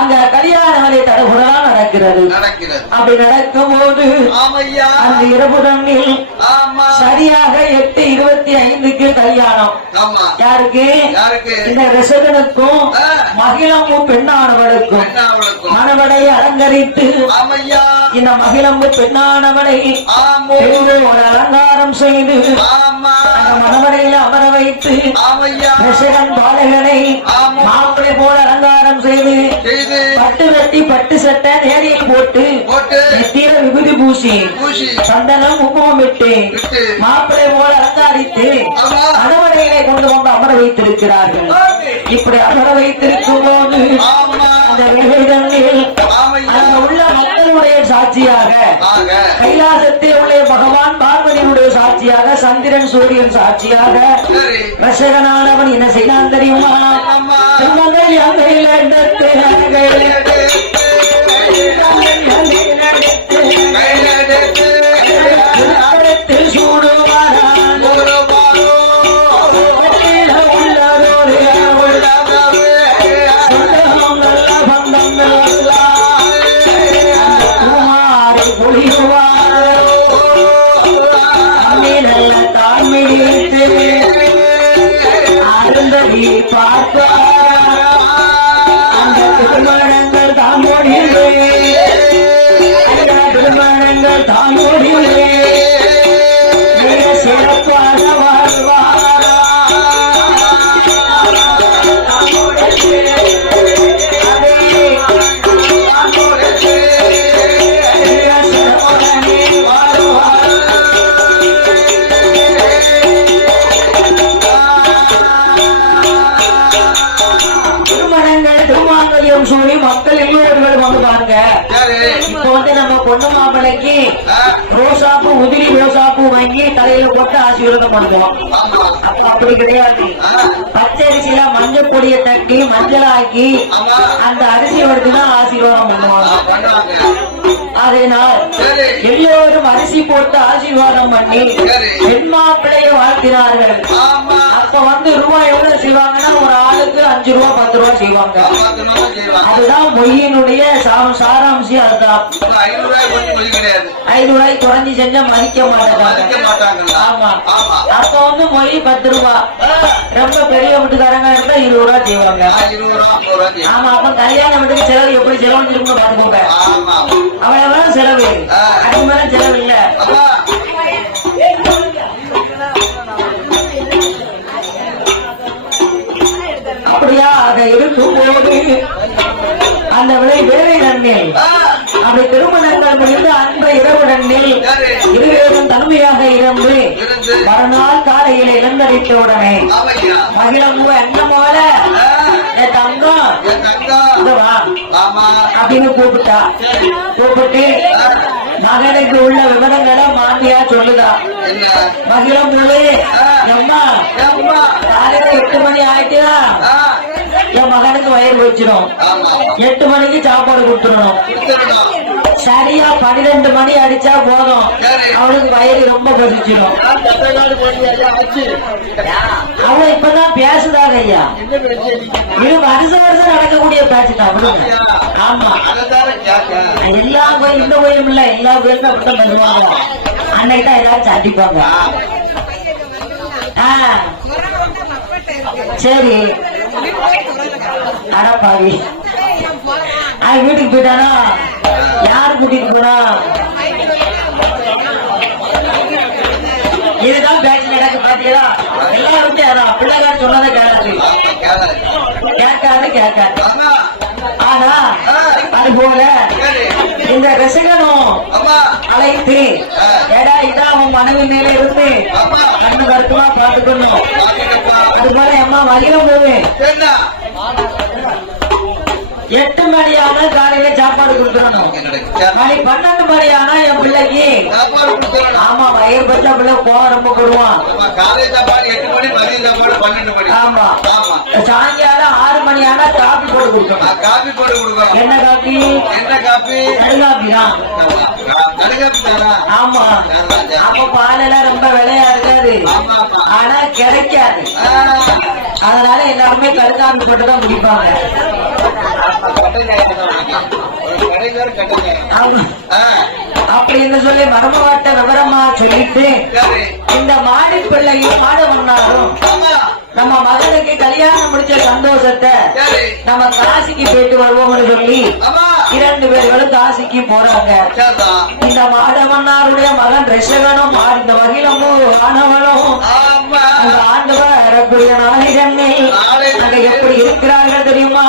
அந்த கல்யாண வேலை தடகுடலாம் நடக்கிறது. அப்படி நடக்கும் போது அந்த இரவு தண்ணில் சரியாக 8:25க்கு கல்யாணம். யாருக்கு? இந்த ரிசகனுக்கும் மகிழம்பு பெண்ணானவளுக்கும் மணவடை அலங்கரித்து இந்த மகிழம்பு பெண்ணானவளை ஒரு அலங்காரம் செய்து அந்த மணவடையில அமர வைத்து ரிசகன் பாலைகளை மாப்பிளை போல அலங்காரம் செய்து பட்டு வெட்டி பட்டு சட்டை நேரில் போட்டு நெத்தியில விபூதி பூசி சந்தனம் குங்குமம் விட்டு மாப்பிளை போல அலங்காரித்து மணவடையிலே கொண்டு வந்து அமர வைத்திருக்கிறார்கள். இப்படி அமர வைத்திருக்கும் போது அந்த வேலைகளில் அங்க உள்ள மக்களுடைய சாட்சியாக கைலாசத்தில் உள்ள பகவான் பார்வதியுடைய சாட்சியாக சந்திரன் சூரியன் சாட்சியாக ரசகனானவன் என்ன செய்தான் தெரியுமா? அருந்ததி பார்க்க அந்த திருமணங்கள் தாமோடியே அந்த திருமணங்கள் தாமோடியே மிக சிறப்பாக வாழ்வாரா சொல்லி மக்கள் எல்லோரும் வந்து பாருங்க. இப்ப வந்து நம்ம பொண்ணு மாப்பிளைக்கு ரோசாப்பு உதிரி ரோசாப்பு வாங்கி தலையில போட்டு ஆசீர்வாதம் பண்ணுவோம். அப்ப அப்படி கிடையாது. பச்சரிசியில மஞ்சள் பொடியை தட்டி மஞ்சள் ஆக்கி அந்த அரிசி வரைக்கும் ஆசீர்வாதம் பண்ணுவாங்க. அதனால் எல்லோரும் அரிசி போட்டு ஆசீர்வாதம் பண்ணி பெண் மாப்பிளையை வாழ்த்தினார்கள். அப்ப வந்து ரூபாய் எவ்வளவு செய்வாங்கன்னா ஒரு ஆளுக்கு 5 ரூபாய் 10 ரூபாய் செய்வாங்க. அதுதான் மொய்யினுடைய சாராம்சம். அதுதான் 5 ரூபாய் குறைஞ்சி செஞ்சா மதிக்க மாட்டாங்க. ஆமா, அப்ப வந்து மொய் 10 ரூபாய். ரொம்ப பெரிய வீட்டுக்காரங்க இருந்தா 20 ரூபாய் செய்வாங்க. ஆமா, அப்ப கல்யாண வீட்டுக்கு செலவு எப்படி செலவு பாத்துக்கோங்க. அவ்வளவு செலவு, அதுக்கு மேல செலவு இல்ல. அப்படியா அதை இருக்கும் போது அந்த வேலை நன்னில் அப்படி திருமணங்கள் முடிந்து அன்பு இரவு நன்னில் இருவரும் தன்மையாக இருந்து மறுநாள் காலையில் இழந்தடித்த உடனே மகிழம்பு என்ன போல தங்கம் அப்படின்னு கூப்பிட்டு மகனுக்கு உள்ள விவரங்களை மாண்டியா சொல்லுதா. மகிழம்பு எம்மா காலையில 8 மணி ஆயிட்டுதா என் மகனுக்கு வயிறு வச்சிடும். 8 மணிக்கு சாப்பாடு கொடுத்துடணும். சரியா 12 மணி அடிச்சா போதும், அவனுக்கு வயிறு ரொம்ப பசிச்சிடும். அவ இப்பதான் பேசுதாங்க ஐயா. இது வருஷம் நடக்கக்கூடிய பேச்சு தான். ஆமா, எல்லா கோயில் இந்த கோயிலும் இல்ல, எல்லா கோயிலும் அப்படித்தான் பண்ணுவாங்க. அன்னைக்கு தான் ஏதாச்சும் அடிப்பாங்க. சரி, அடப்பாவி அவன் வீட்டுக்கு போயிட்டானா? யாரு கூட்டிட்டு போனா? இதுதான் பேச்சு நடக்கு. பாத்தீங்களா? எல்லாருமே அதான் பிள்ளைகார் சொன்னதை கேட்காது. ஆனா அது போல இந்த ரசிகனும் அழைத்து ஏடா இதான் அவன் மனைவி மேல இருந்து கண்ணு கருத்துமா பாத்துக்கணும். அது போல அம்மா மகிழும் போது 8 மணியான காலையில சாப்பாடு கொடுத்துடணும். மணி 12 மணியானா என் பிள்ளைக்கு ஆமா வயிறு பச்சா பிள்ளை போக ரொம்ப கொடுவான். ஆமா, சாயங்காலம் 6 மணியானா காபி போட்டு கொடுக்கணும். என்ன காபி? கடுகாபி தான். ஆமா, அப்ப பாலெல்லாம் ரொம்ப விலையா இருக்காது, ஆனா கிடைக்காது. அதனால எல்லாருமே கடுகாபி போட்டுதான் குடிப்பாங்க. அப்படின்னு சொல்லி மர்மவாட்ட விவரமா சொல்லிட்டு இந்த மாடி பிள்ளையும் மாட ஒன்னாரும் நம்ம மகனுக்கு கல்யாணம் முடிச்ச சந்தோஷத்தை நம்ம காசிக்கு போயிட்டு வருவோம்னு சொல்லி 2 பேர்களும் காசிக்கு போறாங்க. இந்த மாடவன்னாருடைய மகன் ரிஷகனும் இந்த மகிழமும் ஆனவனும் அந்த ஆண்டவர் வரக்கூடிய நாளிடங்களில் அங்க எப்படி இருக்கிறார்கள் தெரியுமா?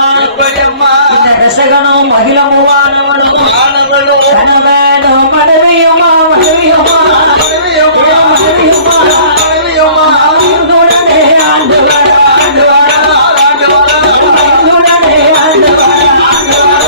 இந்த ரிஷகனும் மகிழமும் ஆனவனும் கணவனும் மனைவியுமா மனைவியுமா மனைவியுமா அவர்களுடனே ஆண்டு வர ஆண்டு வர ஆண்டு வர அவர்களுடனே ஆண்டு வர ஆண்டு வர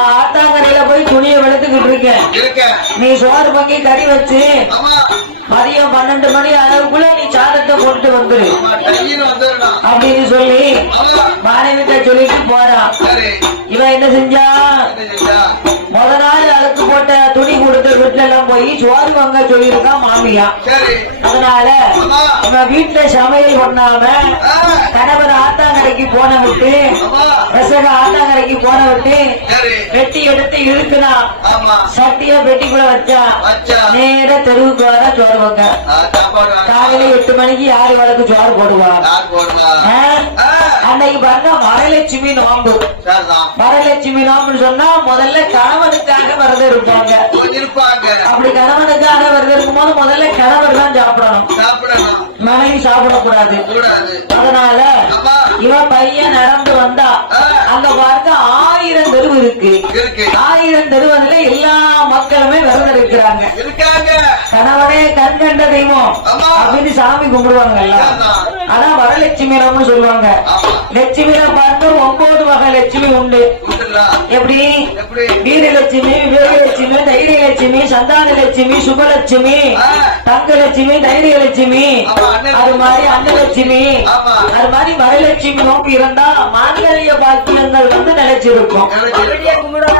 ஆத்தாங்கரையில போய் துணியை வெளுத்துக்கிட்டு இருக்கேன். நீ சோறு பங்கி கறி வச்சு மதியம் 12 மணி அளவுக்குள்ள நீ சாதத்தை கொண்டு வந்துரு அப்படின்னு சொல்லி மாணவிட்ட சொல்லிட்டு போறான். இவன் என்ன செஞ்சா, முத நாள் அழுக்கு போட்ட துணி கொடுத்த வீட்டுல எல்லாம் போய் சோறு பங்க சொல்லியிருக்கான் மாமியா. அதனால இவன் வீட்டுல சமையல் பண்ணாம கணவர் ஆத்தாங்கரைக்கு போன விட்டு ரசக ஆத்தாங்கரைக்கு போன விட்டு வெட்டி எடுத்து இழுக்குனா சட்டிய பெட்டிக்குள்ள வச்சா நேர தெருவுக்கு வர சோறு பங்க. காலையில 8 மணிக்கு 6 வழக்கு சோறு போடுவாங்க. அன்னைக்கு பாருங்க வரலட்சுமி நோம்பு. வரலட்சுமி நோம்புன்னு சொன்னா முதல்ல கணவனுக்காக விரதம் இருப்பாங்க. அப்படி கணவனுக்காக விரதம் இருக்கும் போது முதல்ல கணவர் தான் சாப்பிடணும், மனைவி சாப்பிடக்கூடாது. அதனால இவன் பையன் நடந்து வந்தா அங்க பார்த்து 1000 தெருவு இருக்கு. இருக்கு. 1000 தெருவுல எல்லா மக்களுமே விரதம் இருக்கிறாங்க. இருக்காங்க. கணவனே கண் கண்ட தெய்வம் ஆமா. அப்படின்னு சாமி கும்பிடுவாங்க எல்லாம். அதான் வரலட்சுமிரம்னு சொல்லுவாங்க. ஆமா. லட்சுமியில பார்த்து 9 வகை லட்சுமி உண்டு. உண்டுங்களா? எப்படி? எப்படி? வீரலட்சுமி, விவேகலட்சுமி, தைரியலட்சுமி, சந்தானலட்சுமி, சுபலட்சுமி, ஆ. தங்கலட்சுமி, தைரியலட்சுமி, ஆமா, அண்ணன் அது மாதிரி அன்னலட்சுமி, ஆமா. அது மாதிரி வரலட்சுமி நோக்கி இருந்தா மாங்கல்ய பாக்கியங்கள் வந்து நிலைச்சிருக்கும். அப்படியே கும்பிடுவா.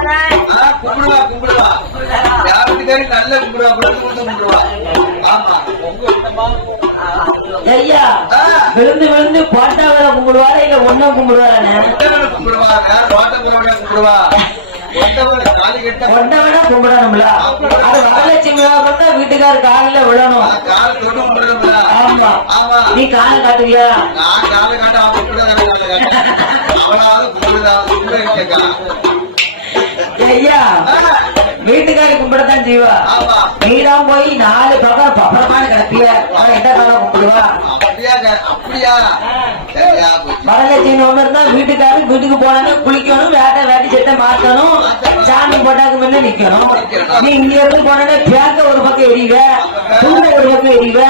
கும்பிடுவா. யார் வீட்டுக்காரி நல்ல கும்பிடுவா கூட கும்பிடுவா. ஆமா. ஐயா ஆ. விழுந்து விழுந்து போட்டாவில கும்பிடுவாரா இல்ல ஒன்னும் கும்பிடுவாரானே? ஒட்டவனை கும்பிடுவா. யார் ரோட்ட போறவனை கும்பிடுவா. ஒட்டவனை தாலி கட்ட ஒன்னவனா கும்பிடணும்ல. அது வரலட்சுமி பார்த்தா வீட்டுக்காரு காலில விழணும். காலை தொட்டு கும்பிடணும்ல. ஆமா. ஆமா. நீ காலை காட்டுவியா? நான் காலை காட்ட அவன் கும்பிடுதான் காலை காட்ட. அவளாவது கும்பிடுதா கும்பிடுக்கா. ஐயா வீட்டுக்காரி கும்பிடத்தான் செய்வா. ஆமா. நீதான் போய் 4 பக்கம் பப்பரமான கிடப்பிய அவன் எந்த காலம் கும்பிடுவா? அப்படியா அப்படியா? சரியா போச்சு. வரலட்சுமி ஒண்ணு இருந்தா வீட்டுக்காரர் வீட்டுக்கு போனா குளிக்கணும், வேட்டி சட்டை மாத்தணும், சாமி போட்டாக்கு முன்ன நிக்கணும். நீ இங்க இருந்து போனா பேக்க ஒரு பக்கம் எரிவ, தூண்ட ஒரு பக்கம் எரிவ,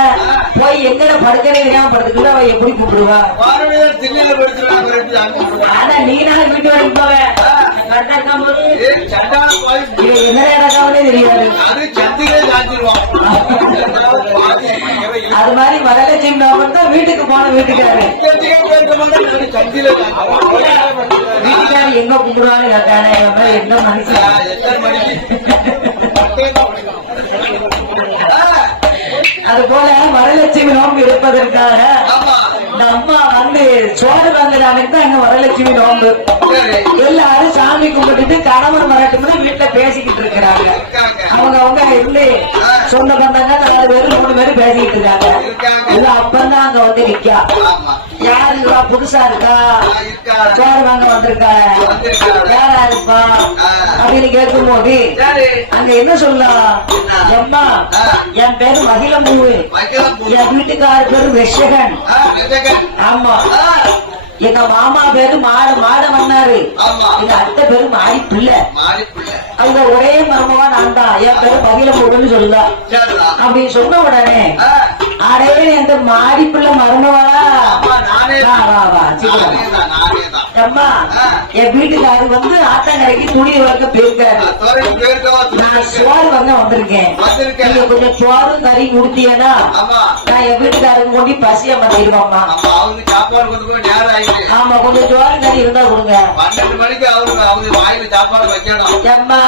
போய் எங்கட படுக்கனே தெரியாம படுத்துக்கிட்டு அவ எப்படி கூப்பிடுவா? மறுபடியும் தில்லையில படிச்சுருவாங்க. ஆனா நீனா வீட்டு வரைக்கும் போவேன் சண்டால போய் என்ன நடக்காமலே தெரியாது. அது சந்திலே காய்ச்சிருவான். அது மாதிரி வரலட்சுமி நோக்கம் தான் வீட்டுக்கு போன வீட்டுக்காரு. சந்தில வீட்டுக்காரு எங்க கும்பிடுவான்னு கேட்டானே என்ன மனுஷன். எத்தனை மணிக்கு? அது போல வரலட்சுமி நோம்பு இருப்பதற்காக ஆமா. இந்த அம்மா வந்து சோறு வாங்குறாங்க தான் அங்க வரலட்சுமி நோம்பு. சரி. எல்லாரும் சாமி கும்பிட்டுட்டு கணவன் வரட்டும்னு வீட்டுல பேசிக்கிட்டு இருக்கிறாங்க. அவங்க இருந்து சொந்த பந்தங்க 4 பேரு 3 பேரு பேசிக்கிட்டு இருக்காங்க. இல்ல அப்பந்தான் அங்க வந்து நிக்கா. ஆமா. யாரு இருக்கா? புதுசா இருக்கா? இருக்கா. சோறு வாங்க வந்திருக்கா? யாரா இருப்பா அப்படின்னு கேட்கும் போது சரி. அங்க என்ன சொல்லலாம்? அம்மா என் பேரு மகிழம்பூவு, வைக்கலாம் போ. என் வீட்டுக்கார பேரு வெஷகன். வெங்கட். ஆமா. எங்க மாமா பேரு மாட வந்தாரு. ஆமா. எங்க அத்தை பேரு மாடி பிள்ளை. மாறி பிள்ளை. அவங்க ஒரே மருமவா நான் தான். என் பேரு மகிழம்பூன்னு சொல்லா. சரிதான். அப்படின்னு சொன்ன உடனே அடே அந்த மாடி பிள்ளை மருமவளா? ஆமா, நானே வா தான். வா வா சீக்கிரம். நானேதான். அம்மா என் வீட்டுக்காரு வந்து ஆத்தங்கரைக்கு துணி வளர்க்க போயிருக்காரு. துறைக்கு போயிருக்கவா? நான் சோறு வாங்க வந்திருக்கேன். வந்திருக்கேன். நீங்க கொஞ்சம் சோறும் கறி கொடுத்தீங்கன்னா ஆமா. நான் என் வீட்டுக்காரங்க கொண்டு பசிய மாத்திடுவாம்மா. ஆமா. அவருக்கு சாப்பாடு கொண்டு நேரம் ஆயிடுச்சு. ஆமா கொஞ்சம் சோறு கறி இருந்தா கொடுங்க. 12 மணிக்கு அவங்க வாயில சாப்பாடு வைக்கணும். அம்மா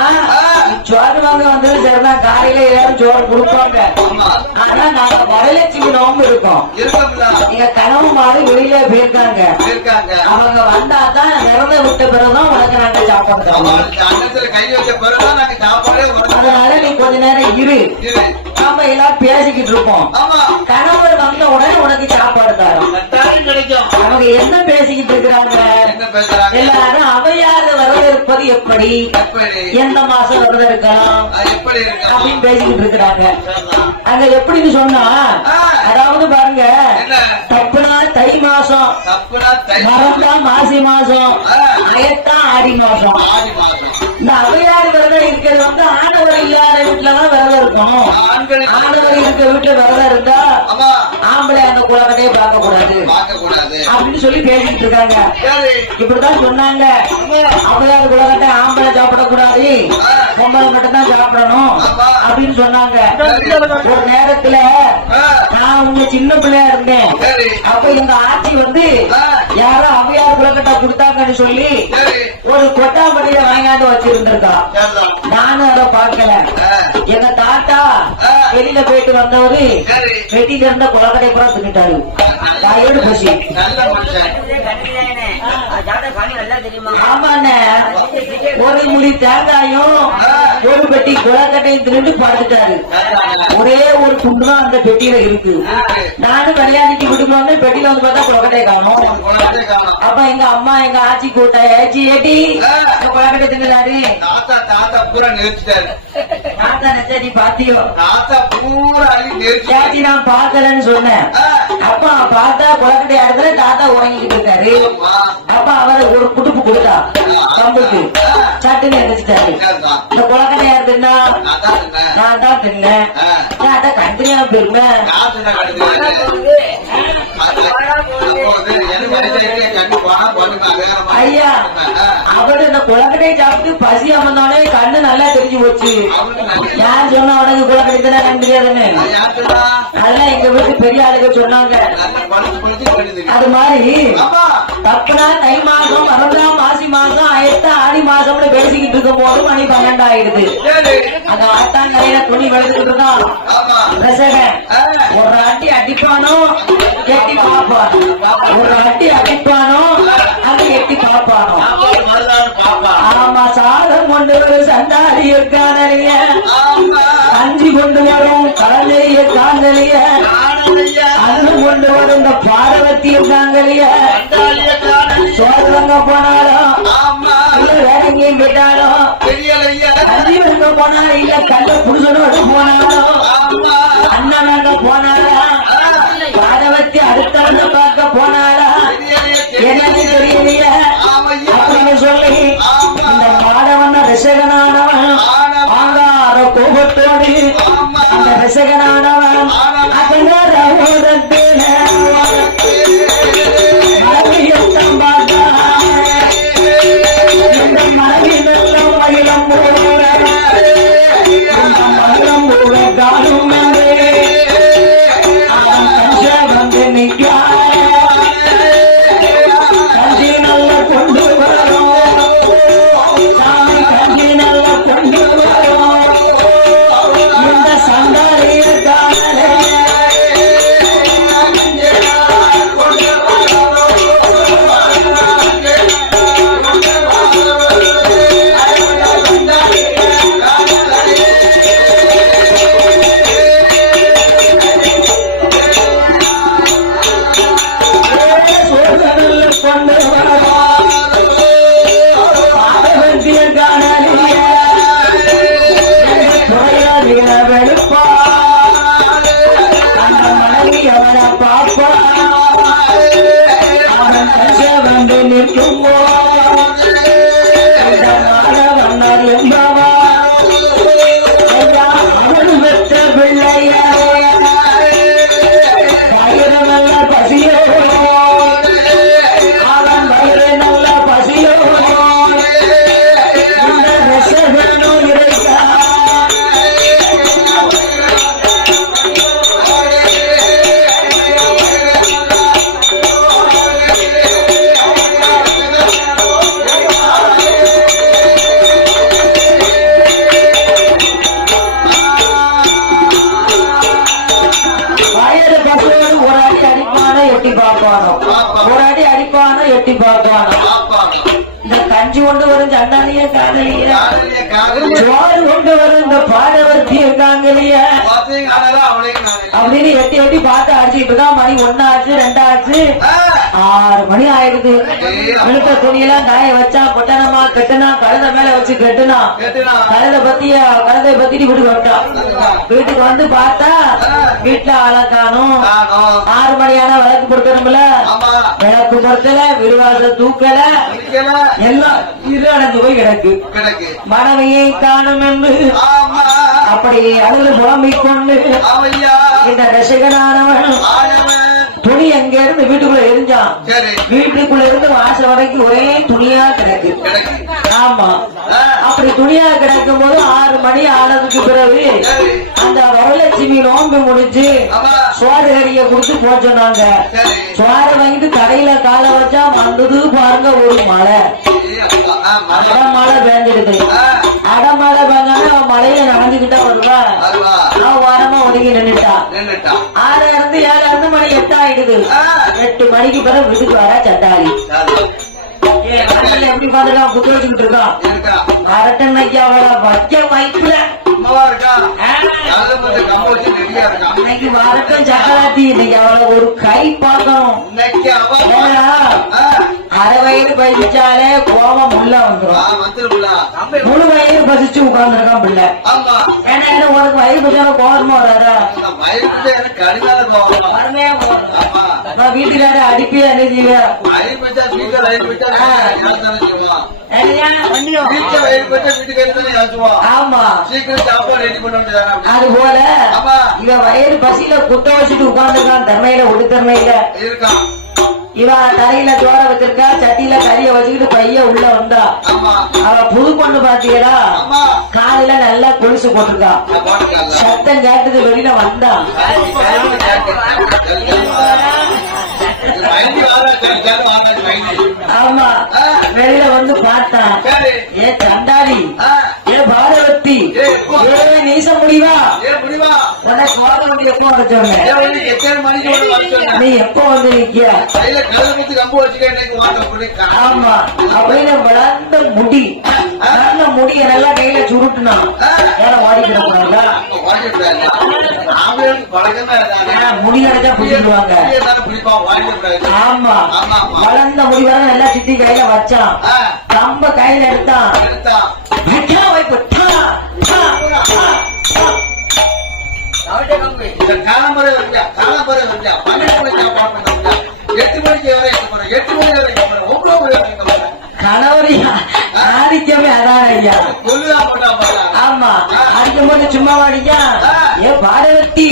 சோறு வாங்க வந்தது சரிதான். காலையில எல்லாரும் சோறு கொடுப்பாங்க. ஆமா. ஆனா நாங்க வரலட்சுமி நோம்பு இருக்கோம். இருக்கா? எங்க கனவு மாறு வெளியில போயிருக்காங்க. இருக்காங்க. அவங்க வந்தாதான் விரதம் விட்ட பிறகுதான் உனக்கு நாங்க சாப்பாடு ஆமா. தரோம். அன்னத்துல கை வச்ச பிறகுதான் நாங்க சாப்பாடே வரும். அதனால நீ கொஞ்ச நேரம் இரு. இரு. நாம எல்லாம் பேசிக்கிட்டு இருப்போம். ஆமா. கணவர் வந்த உடனே உனக்கு சாப்பாடு தரோம். கட்டாயம் கிடைக்கும். அவங்க என்ன பேசிக்கிட்டு இருக்கிறாங்க? என்ன பேசுறாங்க? எல்லாரும் அவையாத விரதம் இருப்பது எப்படி, எப்படி? எந்த மாசம் விரதம் இருக்கலாம் எப்படி இருக்கு? அப்படின்னு பேசிக்கிட்டு இருக்கிறாங்க. அங்க எப்படின்னு சொன்னா, அதாவது பாருங்க, என்ன? தப்புனா தை மாசம், தப்புனா தை மரம்தான் மாசி மாசம், அயத்தான் ஆடி மாசம். ஆடி மாசம். இந்த அவையாறு விரதம் இருக்கிறது வந்து ஆடவர் இல்லாத வீட்டுலதான் விரதம் இருக்கணும். ஆண்களுக்கு ஆடவர் இருக்க வீட்டுல விரதம் இருந்தா ஆமா. ஆம்பளை அந்த குலக்கட்டையே பார்க்க கூடாது பார்க்க கூடாது. அப்படின்னு சொல்லி பேசிட்டு இருக்காங்க. சரி. இப்படிதான் சொன்னாங்க. அவையாறு குலக்கட்டை ஆம்பளை சாப்பிடக்கூடாது, பொம்பளை மட்டும் தான் சாப்பிடணும் அப்படின்னு சொன்னாங்க. ஒரு நேரத்துல நான் உங்க சின்ன பிள்ளையா இருந்தேன். சரி. அப்ப எங்க ஆட்சி வந்து யாரோ அவையாறு குலக்கட்டை கொடுத்தாங்கன்னு சொல்லி சரி. ஒரு கொட்டாம்பட்டியில வாங்காந்து வச்சிருந்திருக்கா. சரிதான். நானும் அதை பார்க்கல. எங்க தாத்தா வெளியில போயிட்டு வந்தவரு சரி. வெட்டில இருந்த கொலக்கடை பூரா தின்னுட்டாரு. வயது பசி. நல்ல மனுஷன். ஆமாண்ணே, ஒரு முடி தேங்காயும் ஒரு பெட்டி குளக்கட்டையை திருண்டு பார்த்துட்டாரு. ஒரே ஒரு துண்டு தான் அந்த பெட்டியில இருக்கு. நானும் விளையாடிட்டு வீட்டுக்கு வந்து பெட்டியில வந்து பார்த்தா குளக்கட்டையை காணும். அப்ப எங்க அம்மா எங்க ஆச்சி கூட்ட ஏச்சி ஏட்டி குளக்கட்டை தின்னுறாரு. தாத்தா பூரா நெரிச்சிட்டாரு. தாத்தா நெச்சாடி பாத்தியோ? தாத்தா பூரா ஏச்சி நான் பாக்கலன்னு சொன்னேன். அப்பா பார்த்தா குளக்கட்டை இடத்துல தாத்தா உறங்கிட்டு இருக்காரு. அப்ப அவர் ஒரு புடுப்பு கொடுத்தா கம்புக்கு சட்டுன்னு எந்திரிச்சிட்டாரு. இந்த குளக்கட்டை யார் தின்னா? நான் தான் தின்னேன். தாத்தா கண்டினியா போயிருந்தேன். ஐயா அவரு இந்த குளக்கட்டையை சாப்பிட்டு பசி அமர்ந்தோடனே கண்ணு நல்லா தெரிஞ்சு போச்சு. யார் சொன்னா உனக்கு குளக்கட்டை தானே கண் தெரியாதுன்னு? அதெல்லாம் எங்க வீட்டு பெரிய ஆளுங்க சொன்னாங்க. அது மாதிரி தப்புனா தை மாசம் 11ஆம் மாசி மாசம் ஆடி மாசம்னு பேசிக்கிட்டு இருக்கும் போது மணி 12 ஆயிடுது. அந்த ஆத்தாங்கரையில துணி வெளுத்துக்கிட்டு இருக்கான் ரசகன். ஒரு அட்டி அடிப்பானோ எட்டி பார்ப்பானோ, ஒரு அட்டி அடிப்பானோ அது எட்டி பார்ப்பானோ. ஆமா சாதம் கொண்டு வரும் சண்டாளி இருக்கானலைய, அஞ்சி கொண்டு வரும் காலைய காந்தலைய, அது கொண்டு வரும் இந்த பார்வதி இருக்காங்கலைய. சோதங்க போனாலும் வேலைங்கையும் கேட்டாலும் அஞ்சி வருங்க போனாலும் இல்ல கண்ட புருஷனோடு போனாலும் அண்ணனாங்க போனாலும் பார்வதி அடுத்த பார்க்க போனாலும் எனக்கு தெரியலைய அப்படின்னு சொல்லி இந்த மாடவன் ரசகனானவன் ஆங்கார கோபத்தோடு அந்த ரசகனானவன் வந்து நிற்க கொண்டு வரும் கஞ்சி நல்லா கொண்டு வரும் இந்த சண்டாரிய காலே வந்து நிற்கும் பெற்ற பிள்ளைய நல்ல பசியோ அவன் வயிறு நல்ல பசியோ இந்த ரசகனும் இருக்கா. எட்டி பார்ப்பானோ, ஒரு அடி அடிப்பானோ எட்டி பார்ப்பானோ. இந்த கஞ்சி கொண்டு வரும் சண்டானிய காதலிய, சோறு கொண்டு வரும் இந்த பாரவர்த்தி இருக்காங்கலிய அப்படின்னு எட்டி எட்டி பார்த்து அடிச்சுட்டு தான். மணி 1 ஆச்சு 2 ஆச்சு 6 மணி ஆயிடுது. வெளுத்த துணியெல்லாம் காய வச்சா கொட்டணமா கட்டுனா கழுத மேல வச்சு கட்டுனா கழுதை பத்திட்டு வீட்டுக்கு வந்துட்டான். வீட்டுக்கு வந்து பார்த்தா வீட்டுல ஆளை காணும். 6 மணியான விளக்கு பொருத்தணும்ல, விளக்கு பொருத்தல, விருவாச தூக்கல, எல்லாம் இது அடைஞ்சு போய் கிடக்கு. மனைவியை காணும் என்று அப்படி அழுது புலம்பிக் கொண்டு இந்த ரசிகனானவன் துணி அங்க இருந்து வீட்டுக்குள்ள எரிஞ்சான். வீட்டுக்குள்ள இருந்து வாசல் வரைக்கும் ஒரே துணியா கிடக்கு. ஆமா, அப்படி துணியா கிடக்கும் போது 6 மணி ஆனதுக்கு பிறகு அந்த வரலட்சுமி நோன்பு முடிஞ்சு சோறு கறிய குடுத்து போக சொன்னாங்க. சோறு வாங்கிட்டு கடையில கால வச்சா வந்தது பாருங்க ஒரு மழை. அடமழை பேஞ்சிடுது. அடமழை பேஞ்சாலும் அவன் மழையில நடந்துகிட்டா வருவா. அவன் வாரமா ஒதுங்கி நின்றுட்டான். 6 இருந்து 7 மணி 8 ஆயிடுது. 8 மணிக்கு பிறகு வீட்டுக்கு வர சட்டாளி. எப்படி பாத்துருக்கான் குத்து வச்சுக்கிட்டு இருக்கான் இருக்கா அரட்டன்னைக்கு அவளை வைக்க வைக்கல அம்மாவா இருக்கா நல்ல கொஞ்சம் கம்போச்சு ரெடியா இருக்கா இன்னைக்கு வரட்டும் சக்கராத்தி இன்னைக்கு அவளை ஒரு கை பார்க்கணும் இன்னைக்கு அவ ஏன்னா, அரை வயிறு பசிச்சாலே கோபம் உள்ள வந்துடும் வந்துருங்களா முழு வயிறு பசிச்சு உட்கார்ந்துருக்கான் பிள்ளை ஆமா ஏன்னா என்ன உனக்கு வயிறு பசியால கோபமா வராதா வயிறு எனக்கு கடுமையான கோபம் அருமையா போகும் ஆமா நான் வீட்டுல அடிப்பே என்ன செய்வேன் வயிறு பச்சா வீட்டுல வயிறு பச்சா சொல்லுவான் இல்லையா? வீட்டுல வயிறு பச்சா வீட்டுக்கு எடுத்து யாசுவான் ஆமா சீக்கிரம் சாப்பாடு ரெடி பண்ண வேண்டியதானே அது போல ஆமா இவ வயிறு பசியில குத்த வச்சுட்டு உட்கார்ந்துருக்கான் தன்மையில ஒடுத்தன்மையில இருக்கான் இவன் தலையில சோற வச்சிருக்கா சட்டியில கறிய வச்சுக்கிட்டு பைய உள்ள வந்தா ஆமா அவ புது பொண்ணு பாத்தீங்களா ஆமா காலையில நல்லா கொலுசு போட்டிருக்கா போட்டுக்காங்க சத்தம் கேட்டது வெளியில வந்தா ஆமா வெளியில வந்து பார்த்தான் ஏ சண்டாளி ஏ பாரவத்தி ஏ நீச முடிவா உனக்கு பாரவத்தி எப்போ வர சொன்ன நீ எப்போ வந்து நிக்கிய ஆமா அப்படின்னு வளர்ந்த முடி நல்ல முடிய நல்லா கையில சுருட்டுனா வேற ஓடிக்கிடக்கூடாதா முடி அடைச்சா பிடிச்சிடுவாங்க ஆமா வளர்ந்த முடி வர நல்லா சித்தி கையில வச்சான் கம்ப கையில எடுத்தான் வைக்கா, வைப்பு, டா, டா, டா, டா. காலம்பரை வச்சா 12 மணிக்கு சாப்பாடு பண்ண 8 மணிக்கு வரைக்கும் 8 மணி வரைக்கும் 9 மணி வரைக்கும் கணவரி ஆதிக்கமே அதான் ஐயா கொல்லுதான் பண்ணா ஆமா அடிக்கும் போது சும்மா வாடிக்கா ஏ பாரவத்தி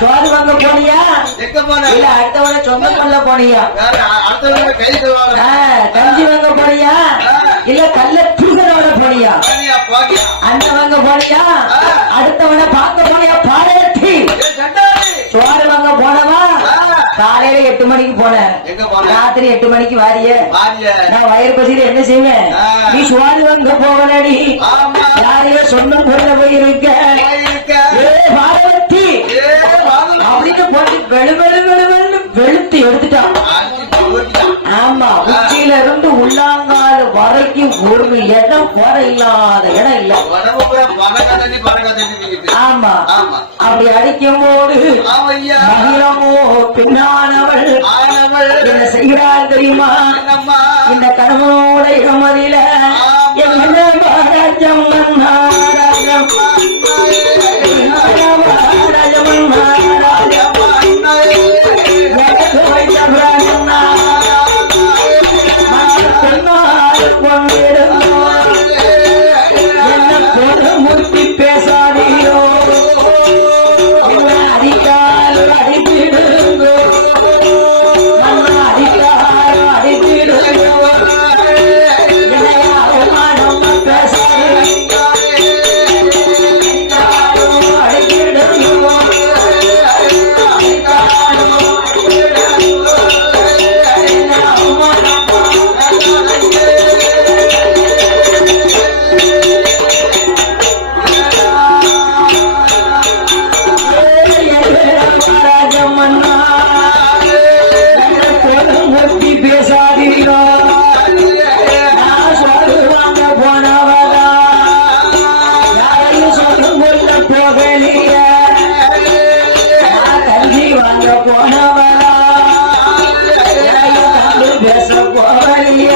சோறு வாங்க போனியா எங்க போன இல்ல அடுத்தவன சொந்த கொள்ள போனியா அடுத்தவங்க கை தருவாங்க கஞ்சி வாங்க போனியா இல்ல கல்ல தூசனோட போனியா போகியா அந்த வாங்க போனியா அடுத்தவன பார்க்க போனியா பாரவத்தி சோறு வாங்க போனவா காலையில 8 மணிக்கு போனேன் எங்க போன ராத்திரி 8 மணிக்கு வாரிய வாரிய நான் வயிறு பசியில என்ன செய்வேன் நீ சோறு வாங்க போகலடி ஆமா யாரையோ சொந்தம் கொள்ள போயிருக்க ஏ பாரவத்தி அப்படின்னு போட்டு வெளுத்து எடுத்துட்டான் ஆமா உச்சியில இருந்து உள்ளாங்கால் வரைக்கும் ஒரு இடம் குற இல்லாத இடம் இல்ல ஆமா அப்படி அடிக்கும் போது மகிழமோ பின்னானவள் என்ன செய்கிறாள் தெரியுமா இந்த கணவனோட இடமதியில என்ன பாராஜம் மன்னாராஜம் மூர்த்தி பேசாதீரோ அடிக்கால் அடித்திடுங்கோ அடிக்கால் அடித்திடுங்கோ அவமானம் பேசாதீங்க அடித்திடுங்கோ பேசாதீரோ நான் சொல்லுவாங்க போனவரா யாரையும் சொல்லும் கொள்ள போகலிய நான் கல்வி வாங்க போனவரா யாரையும் பேச போகலிய